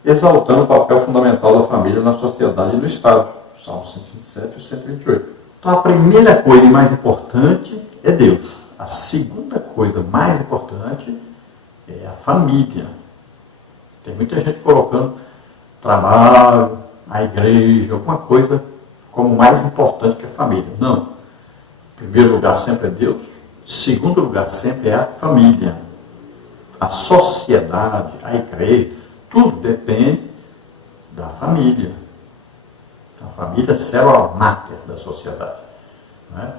exaltando o papel fundamental da família na sociedade e no Estado, Salmo 127 e 128. Então a primeira coisa e mais importante é Deus. A segunda coisa mais importante é a família. Tem muita gente colocando trabalho, a igreja, alguma coisa como mais importante que a família. Não. Em primeiro lugar sempre é Deus. Em segundo lugar sempre é a família. A sociedade, a igreja, tudo depende da família. Então, a família é a célula máter da sociedade. Né?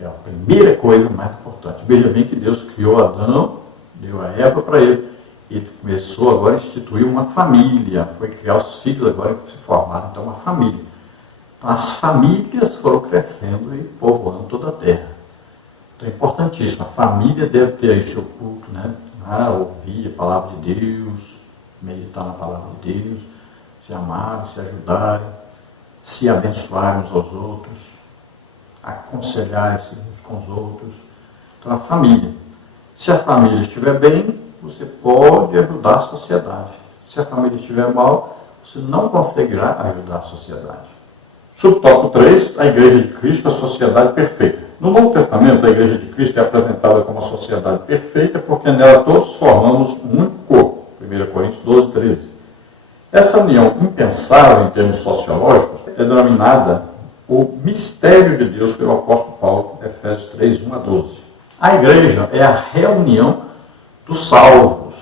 É a primeira coisa mais importante. Veja bem que Deus criou Adão, deu a Eva para ele. Ele começou agora a instituir uma família. Foi criar os filhos agora que se formaram, então, uma família. Então, as famílias foram crescendo e povoando toda a terra. Então, é importantíssimo. A família deve ter aí seu culto, né? Ouvir a palavra de Deus, meditar na palavra de Deus, se amarem, se ajudarem, se abençoarem uns aos outros, aconselharem-se uns com os outros. Então, a família. Se a família estiver bem, você pode ajudar a sociedade. Se a família estiver mal, você não conseguirá ajudar a sociedade. Subtópico 3, a Igreja de Cristo, a sociedade perfeita. No Novo Testamento, a Igreja de Cristo é apresentada como a sociedade perfeita porque nela todos formamos um único corpo. 1 Coríntios 12, 13. Essa união impensável em termos sociológicos é denominada o mistério de Deus pelo apóstolo Paulo, Efésios 3, 1 a 12. A igreja é a reunião dos salvos.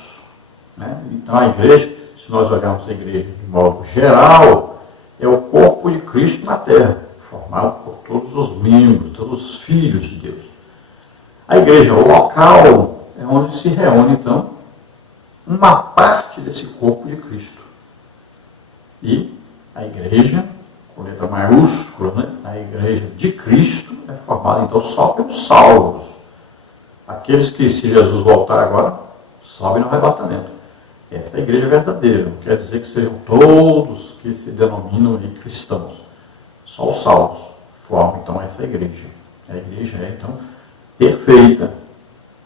Né? Então a igreja, se nós olharmos a igreja de modo geral, é o corpo de Cristo na terra, formado por todos os membros, todos os filhos de Deus. A igreja local é onde se reúne, então, uma parte desse corpo de Cristo. E a igreja, com letra maiúscula, né? A igreja de Cristo é formada, então, só pelos salvos. Aqueles que, se Jesus voltar agora, sobem no arrebatamento. Essa é a igreja verdadeira. Não quer dizer que sejam todos que se denominam de cristãos. Só os salvos formam, então, essa igreja. A igreja é, então, perfeita.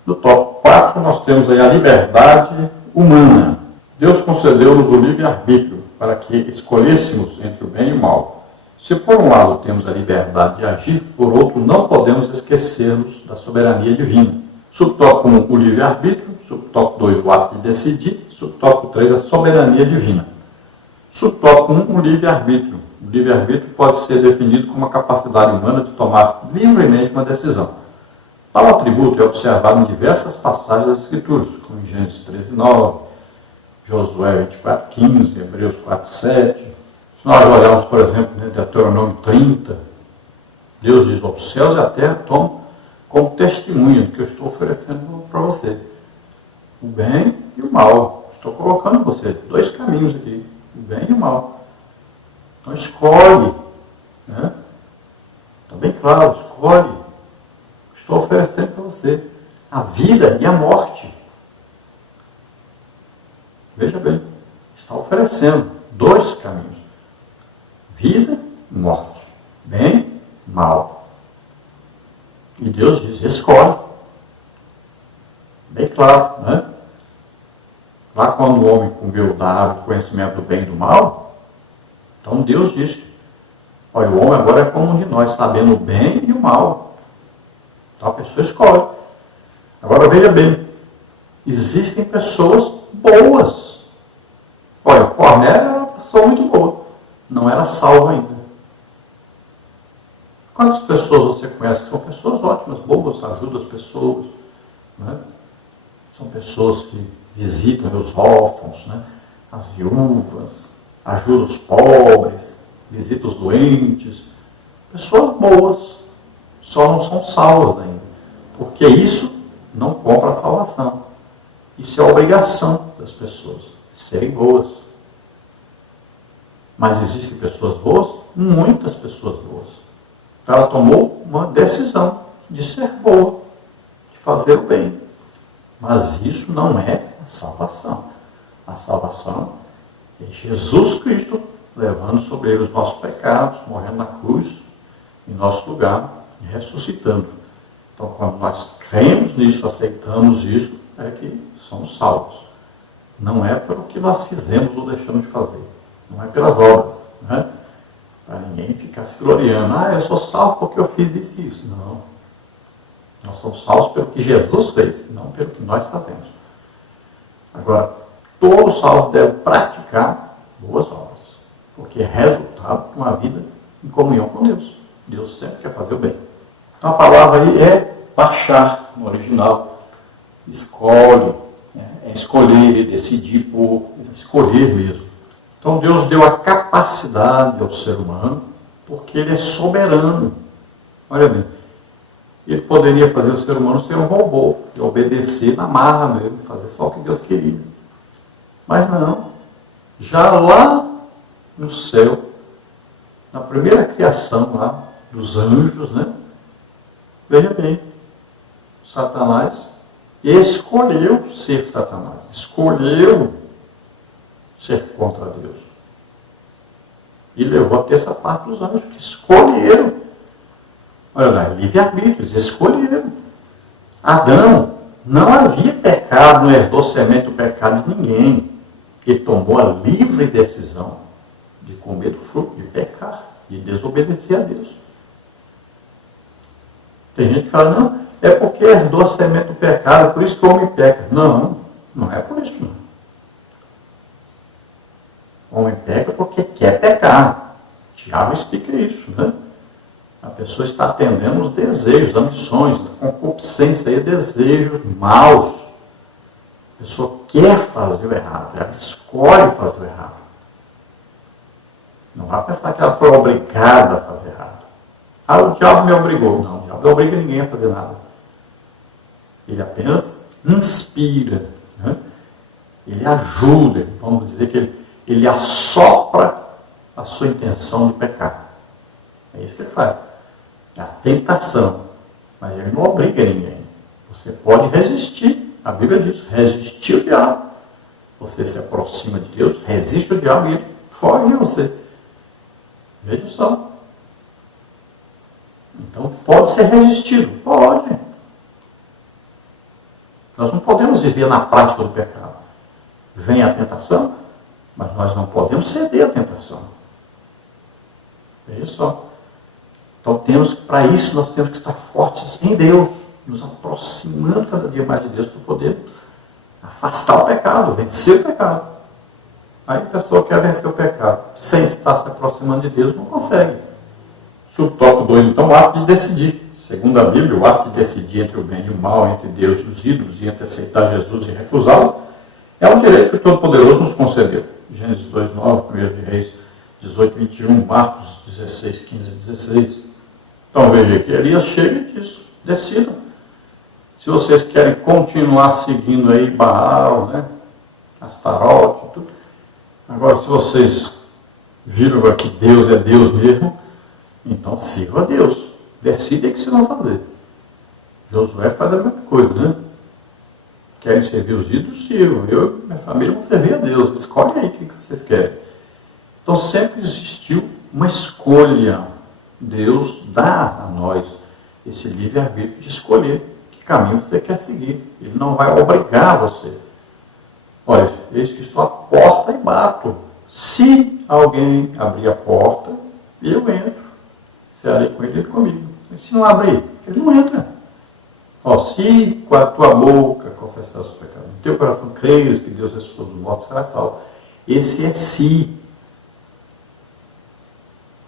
No tópico 4, nós temos aí a liberdade humana. Deus concedeu-nos o livre-arbítrio para que escolhêssemos entre o bem e o mal. Se por um lado temos a liberdade de agir, por outro não podemos esquecermos da soberania divina. Subtópico 1, o livre-arbítrio. Subtópico 2, o ato de decidir. Subtópico 3, a soberania divina. Subtópico 1, o livre-arbítrio. O livre-arbítrio pode ser definido como a capacidade humana de tomar livremente uma decisão. Tal atributo é observado em diversas passagens das Escrituras, como em Gênesis 13:9, Josué 24:15, Hebreus 4:7. Se nós olharmos, por exemplo, Deuteronômio 30, Deus diz: os céus e a terra tomam como testemunha do que eu estou oferecendo para você. O bem e o mal. Estou colocando você dois caminhos aqui, o bem e o mal. Então escolhe. Né? Está bem claro, escolhe. Estou oferecendo para você a vida e a morte. Veja bem, está oferecendo dois caminhos. Vida e morte. Bem e mal. E Deus diz, escolhe. Bem claro, né? Lá quando o homem comeu da árvore do conhecimento do bem e do mal, então Deus diz, olha, o homem agora é como um de nós, sabendo o bem e o mal. Então a pessoa escolhe. Agora veja bem, existem pessoas boas. Olha, Cornélio era uma pessoa muito boa, não era salvo ainda. Quantas pessoas você conhece que são pessoas ótimas, boas, ajudam as pessoas, né? São pessoas que visitam os órfãos, né? As viúvas, ajudam os pobres, visitam os doentes. Pessoas boas, só não são salvas ainda, porque isso não compra a salvação. Isso é obrigação das pessoas, serem boas. Mas existem pessoas boas? Muitas pessoas boas. Ela tomou uma decisão de ser boa, de fazer o bem. Mas isso não é a salvação. A salvação é Jesus Cristo levando sobre ele os nossos pecados, morrendo na cruz, em nosso lugar, e ressuscitando. Então, quando nós cremos nisso, aceitamos isso, é que somos salvos. Não é pelo que nós fizemos ou deixamos de fazer. Não é pelas obras. Né? Para ninguém ficar se gloriando. Ah, eu sou salvo porque eu fiz isso e isso. Não. Nós somos salvos pelo que Jesus fez, não pelo que nós fazemos. Agora, todo salvo deve praticar boas obras, porque é resultado de uma vida em comunhão com Deus. Deus sempre quer fazer o bem. Então a palavra aí é baixar, no original. Escolhe, é escolher, decidir por, escolher mesmo. Então Deus deu a capacidade ao ser humano, porque ele é soberano. Olha bem, ele poderia fazer o ser humano ser um robô, e obedecer na marra mesmo, fazer só o que Deus queria. Mas não. Já lá no céu, na primeira criação lá dos anjos, né? Veja bem, Satanás escolheu ser Satanás, escolheu ser contra Deus. E levou a ter essa parte dos anjos que escolheram. Olha lá, livre-arbítrio, eles escolheram. Adão, não havia pecado, não herdou semente do pecado de ninguém. Ele tomou a livre decisão de comer do fruto, de pecar, de desobedecer a Deus. Tem gente que fala, não, é porque herdou a semente do pecado, por isso que o homem peca. Não, não é por isso não. O homem peca porque quer pecar. Tiago explica isso, né? A pessoa está atendendo os desejos, ambições, a concupiscência e desejos maus. A pessoa quer fazer o errado, ela escolhe fazer o errado. Não vai pensar que ela foi obrigada a fazer errado. Ah, o diabo me obrigou. Não, o diabo não obriga ninguém a fazer nada. Ele apenas inspira, né? Ele ajuda, vamos dizer que ele assopra a sua intenção de pecar. É isso que ele faz. É a tentação. Mas ele não obriga ninguém. Você pode resistir. A Bíblia diz, resistir o diabo. Você se aproxima de Deus, resiste o diabo e ele foge de você. Veja só. Então pode ser resistido. Pode. Nós não podemos viver na prática do pecado. Vem a tentação, mas nós não podemos ceder à tentação. Veja só. Então para isso nós temos que estar fortes em Deus, nos aproximando cada dia mais de Deus para poder afastar o pecado, vencer o pecado. Aí a pessoa quer vencer o pecado, sem estar se aproximando de Deus, não consegue. Subtópico 2, então, o ato de decidir. Segundo a Bíblia, o ato de decidir entre o bem e o mal, entre Deus e os ídolos, e entre aceitar Jesus e recusá-lo, é um direito que o Todo-Poderoso nos concedeu. Gênesis 2:9, 1 de Reis 18:21, Marcos 16:15 e 16. Então veja que Elias chega e diz, decidam. Se vocês querem continuar seguindo aí Baal, né, Astarote, tudo. Agora, se vocês viram que Deus é Deus mesmo, então sirva a Deus. Decidem o que vocês vão fazer. Josué faz a mesma coisa, né? Querem servir os ídolos? Sirvam. Eu e minha família vão servir a Deus. Escolhe aí o que vocês querem. Então sempre existiu uma escolha. Deus dá a nós esse livre-arbítrio de escolher que caminho você quer seguir. Ele não vai obrigar você. Olha, eis que estou à porta e bato. Se alguém abrir a porta, eu entro. Se ali com ele comigo. E se não abrir, ele não entra. Ó, se com a tua boca confessar os pecados, no teu coração creres que Deus ressuscitou dos mortos, será salvo. Esse é se.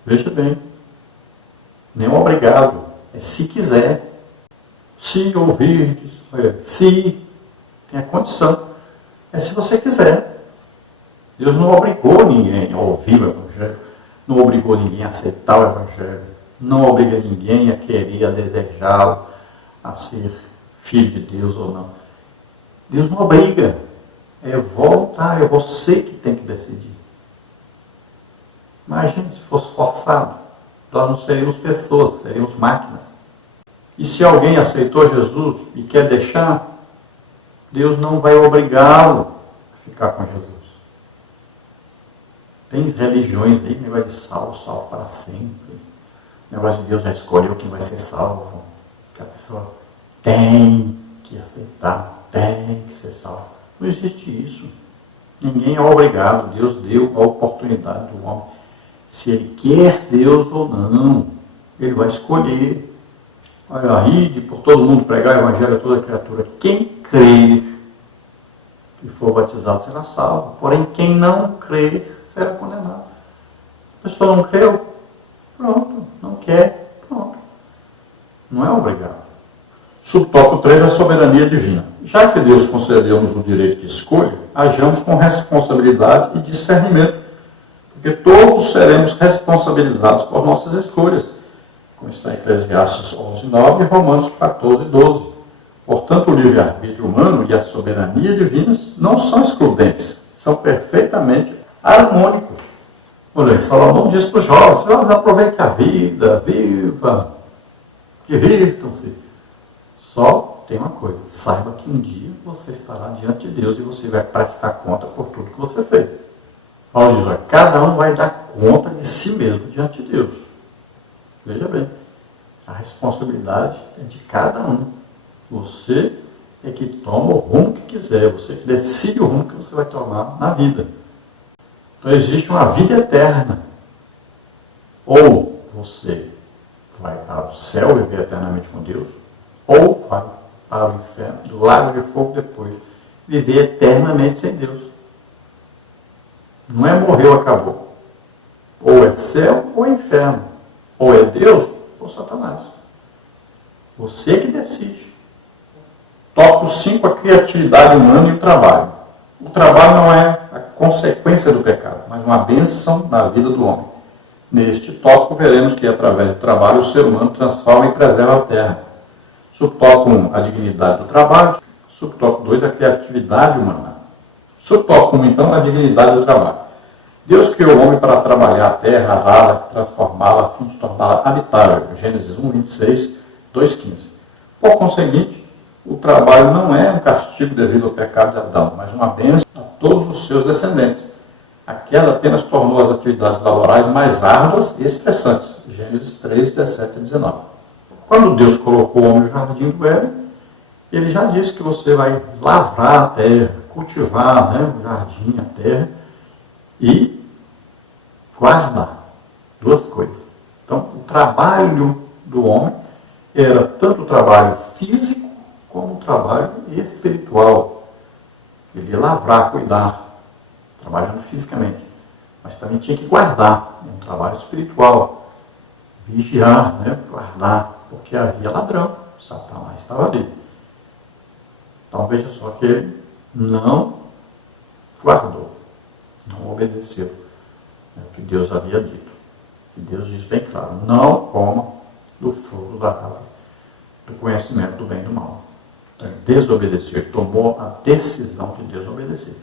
Veja bem. Não obrigado. É se quiser. Se ouvirdes. Se. Tem a condição. É se você quiser. Deus não obrigou ninguém a ouvir o Evangelho. Não obrigou ninguém a aceitar o Evangelho. Não obriga ninguém a querer, a desejá-lo, a ser filho de Deus ou não. Deus não obriga. É voluntário. É você que tem que decidir. Imagine se fosse forçado. Nós não seríamos pessoas, seríamos máquinas. E se alguém aceitou Jesus e quer deixar, Deus não vai obrigá-lo a ficar com Jesus. Tem religiões aí, negócio de salvo para sempre. O negócio de Deus já escolheu quem vai ser salvo. Que a pessoa tem que aceitar, tem que ser salvo. Não existe isso. Ninguém é obrigado. Deus deu a oportunidade do homem. Se ele quer Deus ou não, ele vai escolher. Olha, ide por todo mundo pregar o Evangelho a toda criatura. Quem crer e for batizado será salvo. Porém, quem não crer será condenado. A pessoa não creu, pronto. Não quer, pronto. Não é obrigado. Subtópico 3, a soberania divina. Já que Deus concedeu-nos o direito de escolha, hajamos com responsabilidade e discernimento. Porque todos seremos responsabilizados por nossas escolhas, como está em Eclesiastes 11:9 e Romanos 14:12. Portanto, o livre-arbítrio humano e a soberania divina não são excludentes, são perfeitamente harmônicos. Olha, Salomão diz para os jovens, aproveite a vida, viva, divirtam-se. Só tem uma coisa, saiba que um dia você estará diante de Deus e você vai prestar conta por tudo que você fez. Paulo diz, cada um vai dar conta de si mesmo diante de Deus. Veja bem, a responsabilidade é de cada um. Você é que toma o rumo que quiser, você que decide o rumo que você vai tomar na vida. Então existe uma vida eterna. Ou você vai para o céu viver eternamente com Deus, ou vai para o inferno, do lago de fogo depois, viver eternamente sem Deus. Não é morreu, acabou. Ou é céu ou é inferno. Ou é Deus ou Satanás. Você que decide. Tópico 5, a criatividade humana e o trabalho. O trabalho não é a consequência do pecado, mas uma bênção na vida do homem. Neste tópico, veremos que, através do trabalho, o ser humano transforma e preserva a terra. Subtópico 1, a dignidade do trabalho. Subtópico 2, a criatividade humana. Subtópico 1, então, a dignidade do trabalho. Deus criou o homem para trabalhar a terra, ará-la, transformá-la, a fim de torná-la habitável. Gênesis 1, 26, 2, 15. Por conseguinte, o trabalho não é um castigo devido ao pecado de Adão, mas uma bênção a todos os seus descendentes. A queda apenas tornou as atividades laborais mais árduas e estressantes. Gênesis 3, 17 e 19. Quando Deus colocou o homem no jardim do Éden, ele já disse que você vai lavrar a terra, cultivar, o jardim, a terra, e guardar. Duas coisas. Então, o trabalho do homem era tanto o trabalho físico como o trabalho espiritual. Ele ia lavrar, cuidar, trabalhando fisicamente, mas também tinha que guardar, um trabalho espiritual, vigiar, guardar, porque havia ladrão, Satanás estava ali. Então veja só que ele não guardou, não obedeceu o que Deus havia dito. E Deus diz bem claro, não coma do fruto da árvore do conhecimento do bem e do mal. Então ele desobedeceu, ele tomou a decisão de desobedecer.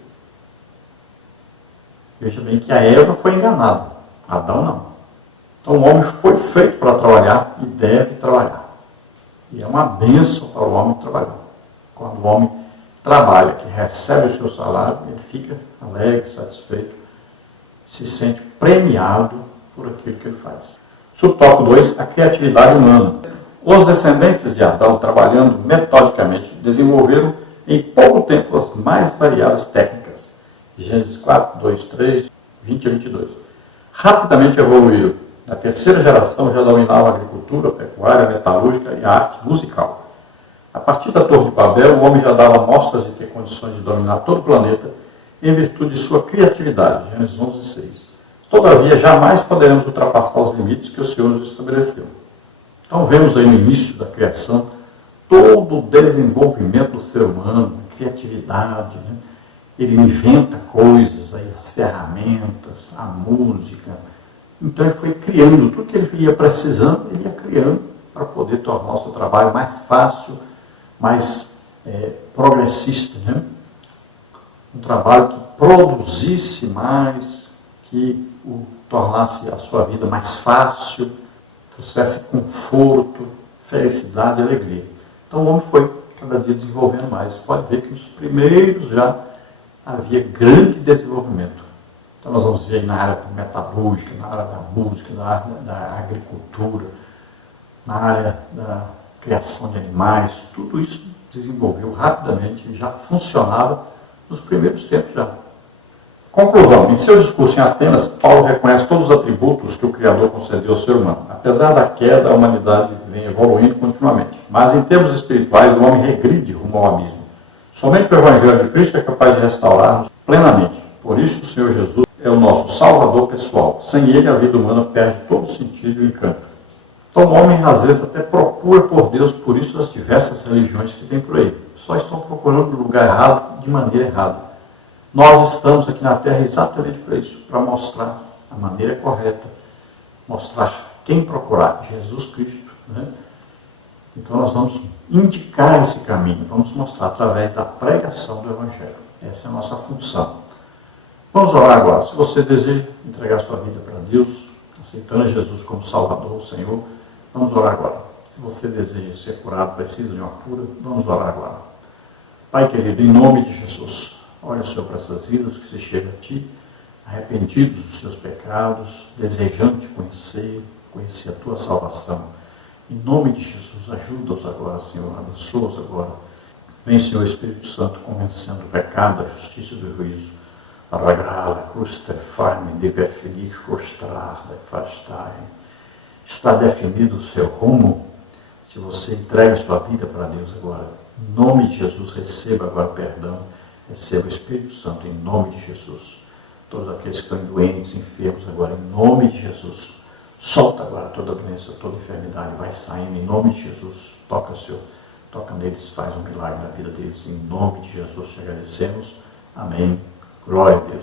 Veja bem que a Eva foi enganada, Adão não. Então o homem foi feito para trabalhar e deve trabalhar. E é uma bênção para o homem trabalhar. Quando o homem trabalha, que recebe o seu salário, ele fica alegre, satisfeito, se sente premiado por aquilo que ele faz. Subtópico 2, a criatividade humana. Os descendentes de Adão, trabalhando metodicamente, desenvolveram em pouco tempo as mais variadas técnicas. Gênesis 4, 2, 3, 20 a 22. Rapidamente evoluíram. Na terceira geração já dominava a agricultura, a pecuária, a metalúrgica e a arte musical. A partir da Torre de Babel, o homem já dava mostras de ter condições de dominar todo o planeta em virtude de sua criatividade. Gênesis 11, 6. Todavia, jamais poderemos ultrapassar os limites que o Senhor nos estabeleceu. Então, vemos aí no início da criação todo o desenvolvimento do ser humano, a criatividade, Ele inventa coisas, aí, as ferramentas, a música. Então, ele foi criando tudo que ele ia precisando, ele ia criando para poder tornar o seu trabalho mais fácil, mais progressista, Um trabalho que produzisse mais, que o tornasse a sua vida mais fácil, trouxesse conforto, felicidade e alegria. Então o homem foi cada dia desenvolvendo mais. Pode ver que nos primeiros já havia grande desenvolvimento. Então nós vamos ver na área metalúrgica, na área da música, na área da agricultura, na área da criação de animais, tudo isso desenvolveu rapidamente e já funcionava nos primeiros tempos já. Conclusão. Em seu discurso em Atenas, Paulo reconhece todos os atributos que o Criador concedeu ao ser humano. Apesar da queda, a humanidade vem evoluindo continuamente. Mas em termos espirituais, o homem regride rumo ao abismo. Somente o Evangelho de Cristo é capaz de restaurar-nos plenamente. Por isso, o Senhor Jesus é o nosso Salvador pessoal. Sem Ele, a vida humana perde todo o sentido e o encanto. Então, o homem, às vezes, até procura por Deus, por isso as diversas religiões que tem por aí. Só estão procurando o lugar errado, de maneira errada. Nós estamos aqui na Terra exatamente para isso, para mostrar a maneira correta, mostrar quem procurar, Jesus Cristo. Então nós vamos indicar esse caminho, vamos mostrar através da pregação do Evangelho. Essa é a nossa função. Vamos orar agora. Se você deseja entregar sua vida para Deus, aceitando Jesus como Salvador, Senhor, vamos orar agora. Se você deseja ser curado, precisa de uma cura, vamos orar agora. Pai querido, em nome de Jesus, olha, Senhor, para essas vidas que se chegam a Ti, arrependidos dos seus pecados, desejando Te conhecer a Tua salvação. Em nome de Jesus, ajuda-os agora, Senhor, abençoa-os agora. Vem, Senhor Espírito Santo, convencendo o pecado, a justiça e do juízo. Está definido o seu rumo. Se você entrega a sua vida para Deus agora, em nome de Jesus, receba agora perdão. Receba o Espírito Santo em nome de Jesus. Todos aqueles que estão doentes, enfermos agora, em nome de Jesus. Solta agora toda doença, toda enfermidade. Vai saindo em nome de Jesus. Toca, Senhor, toca neles, faz um milagre na vida deles. Em nome de Jesus te agradecemos. Amém. Glória a Deus.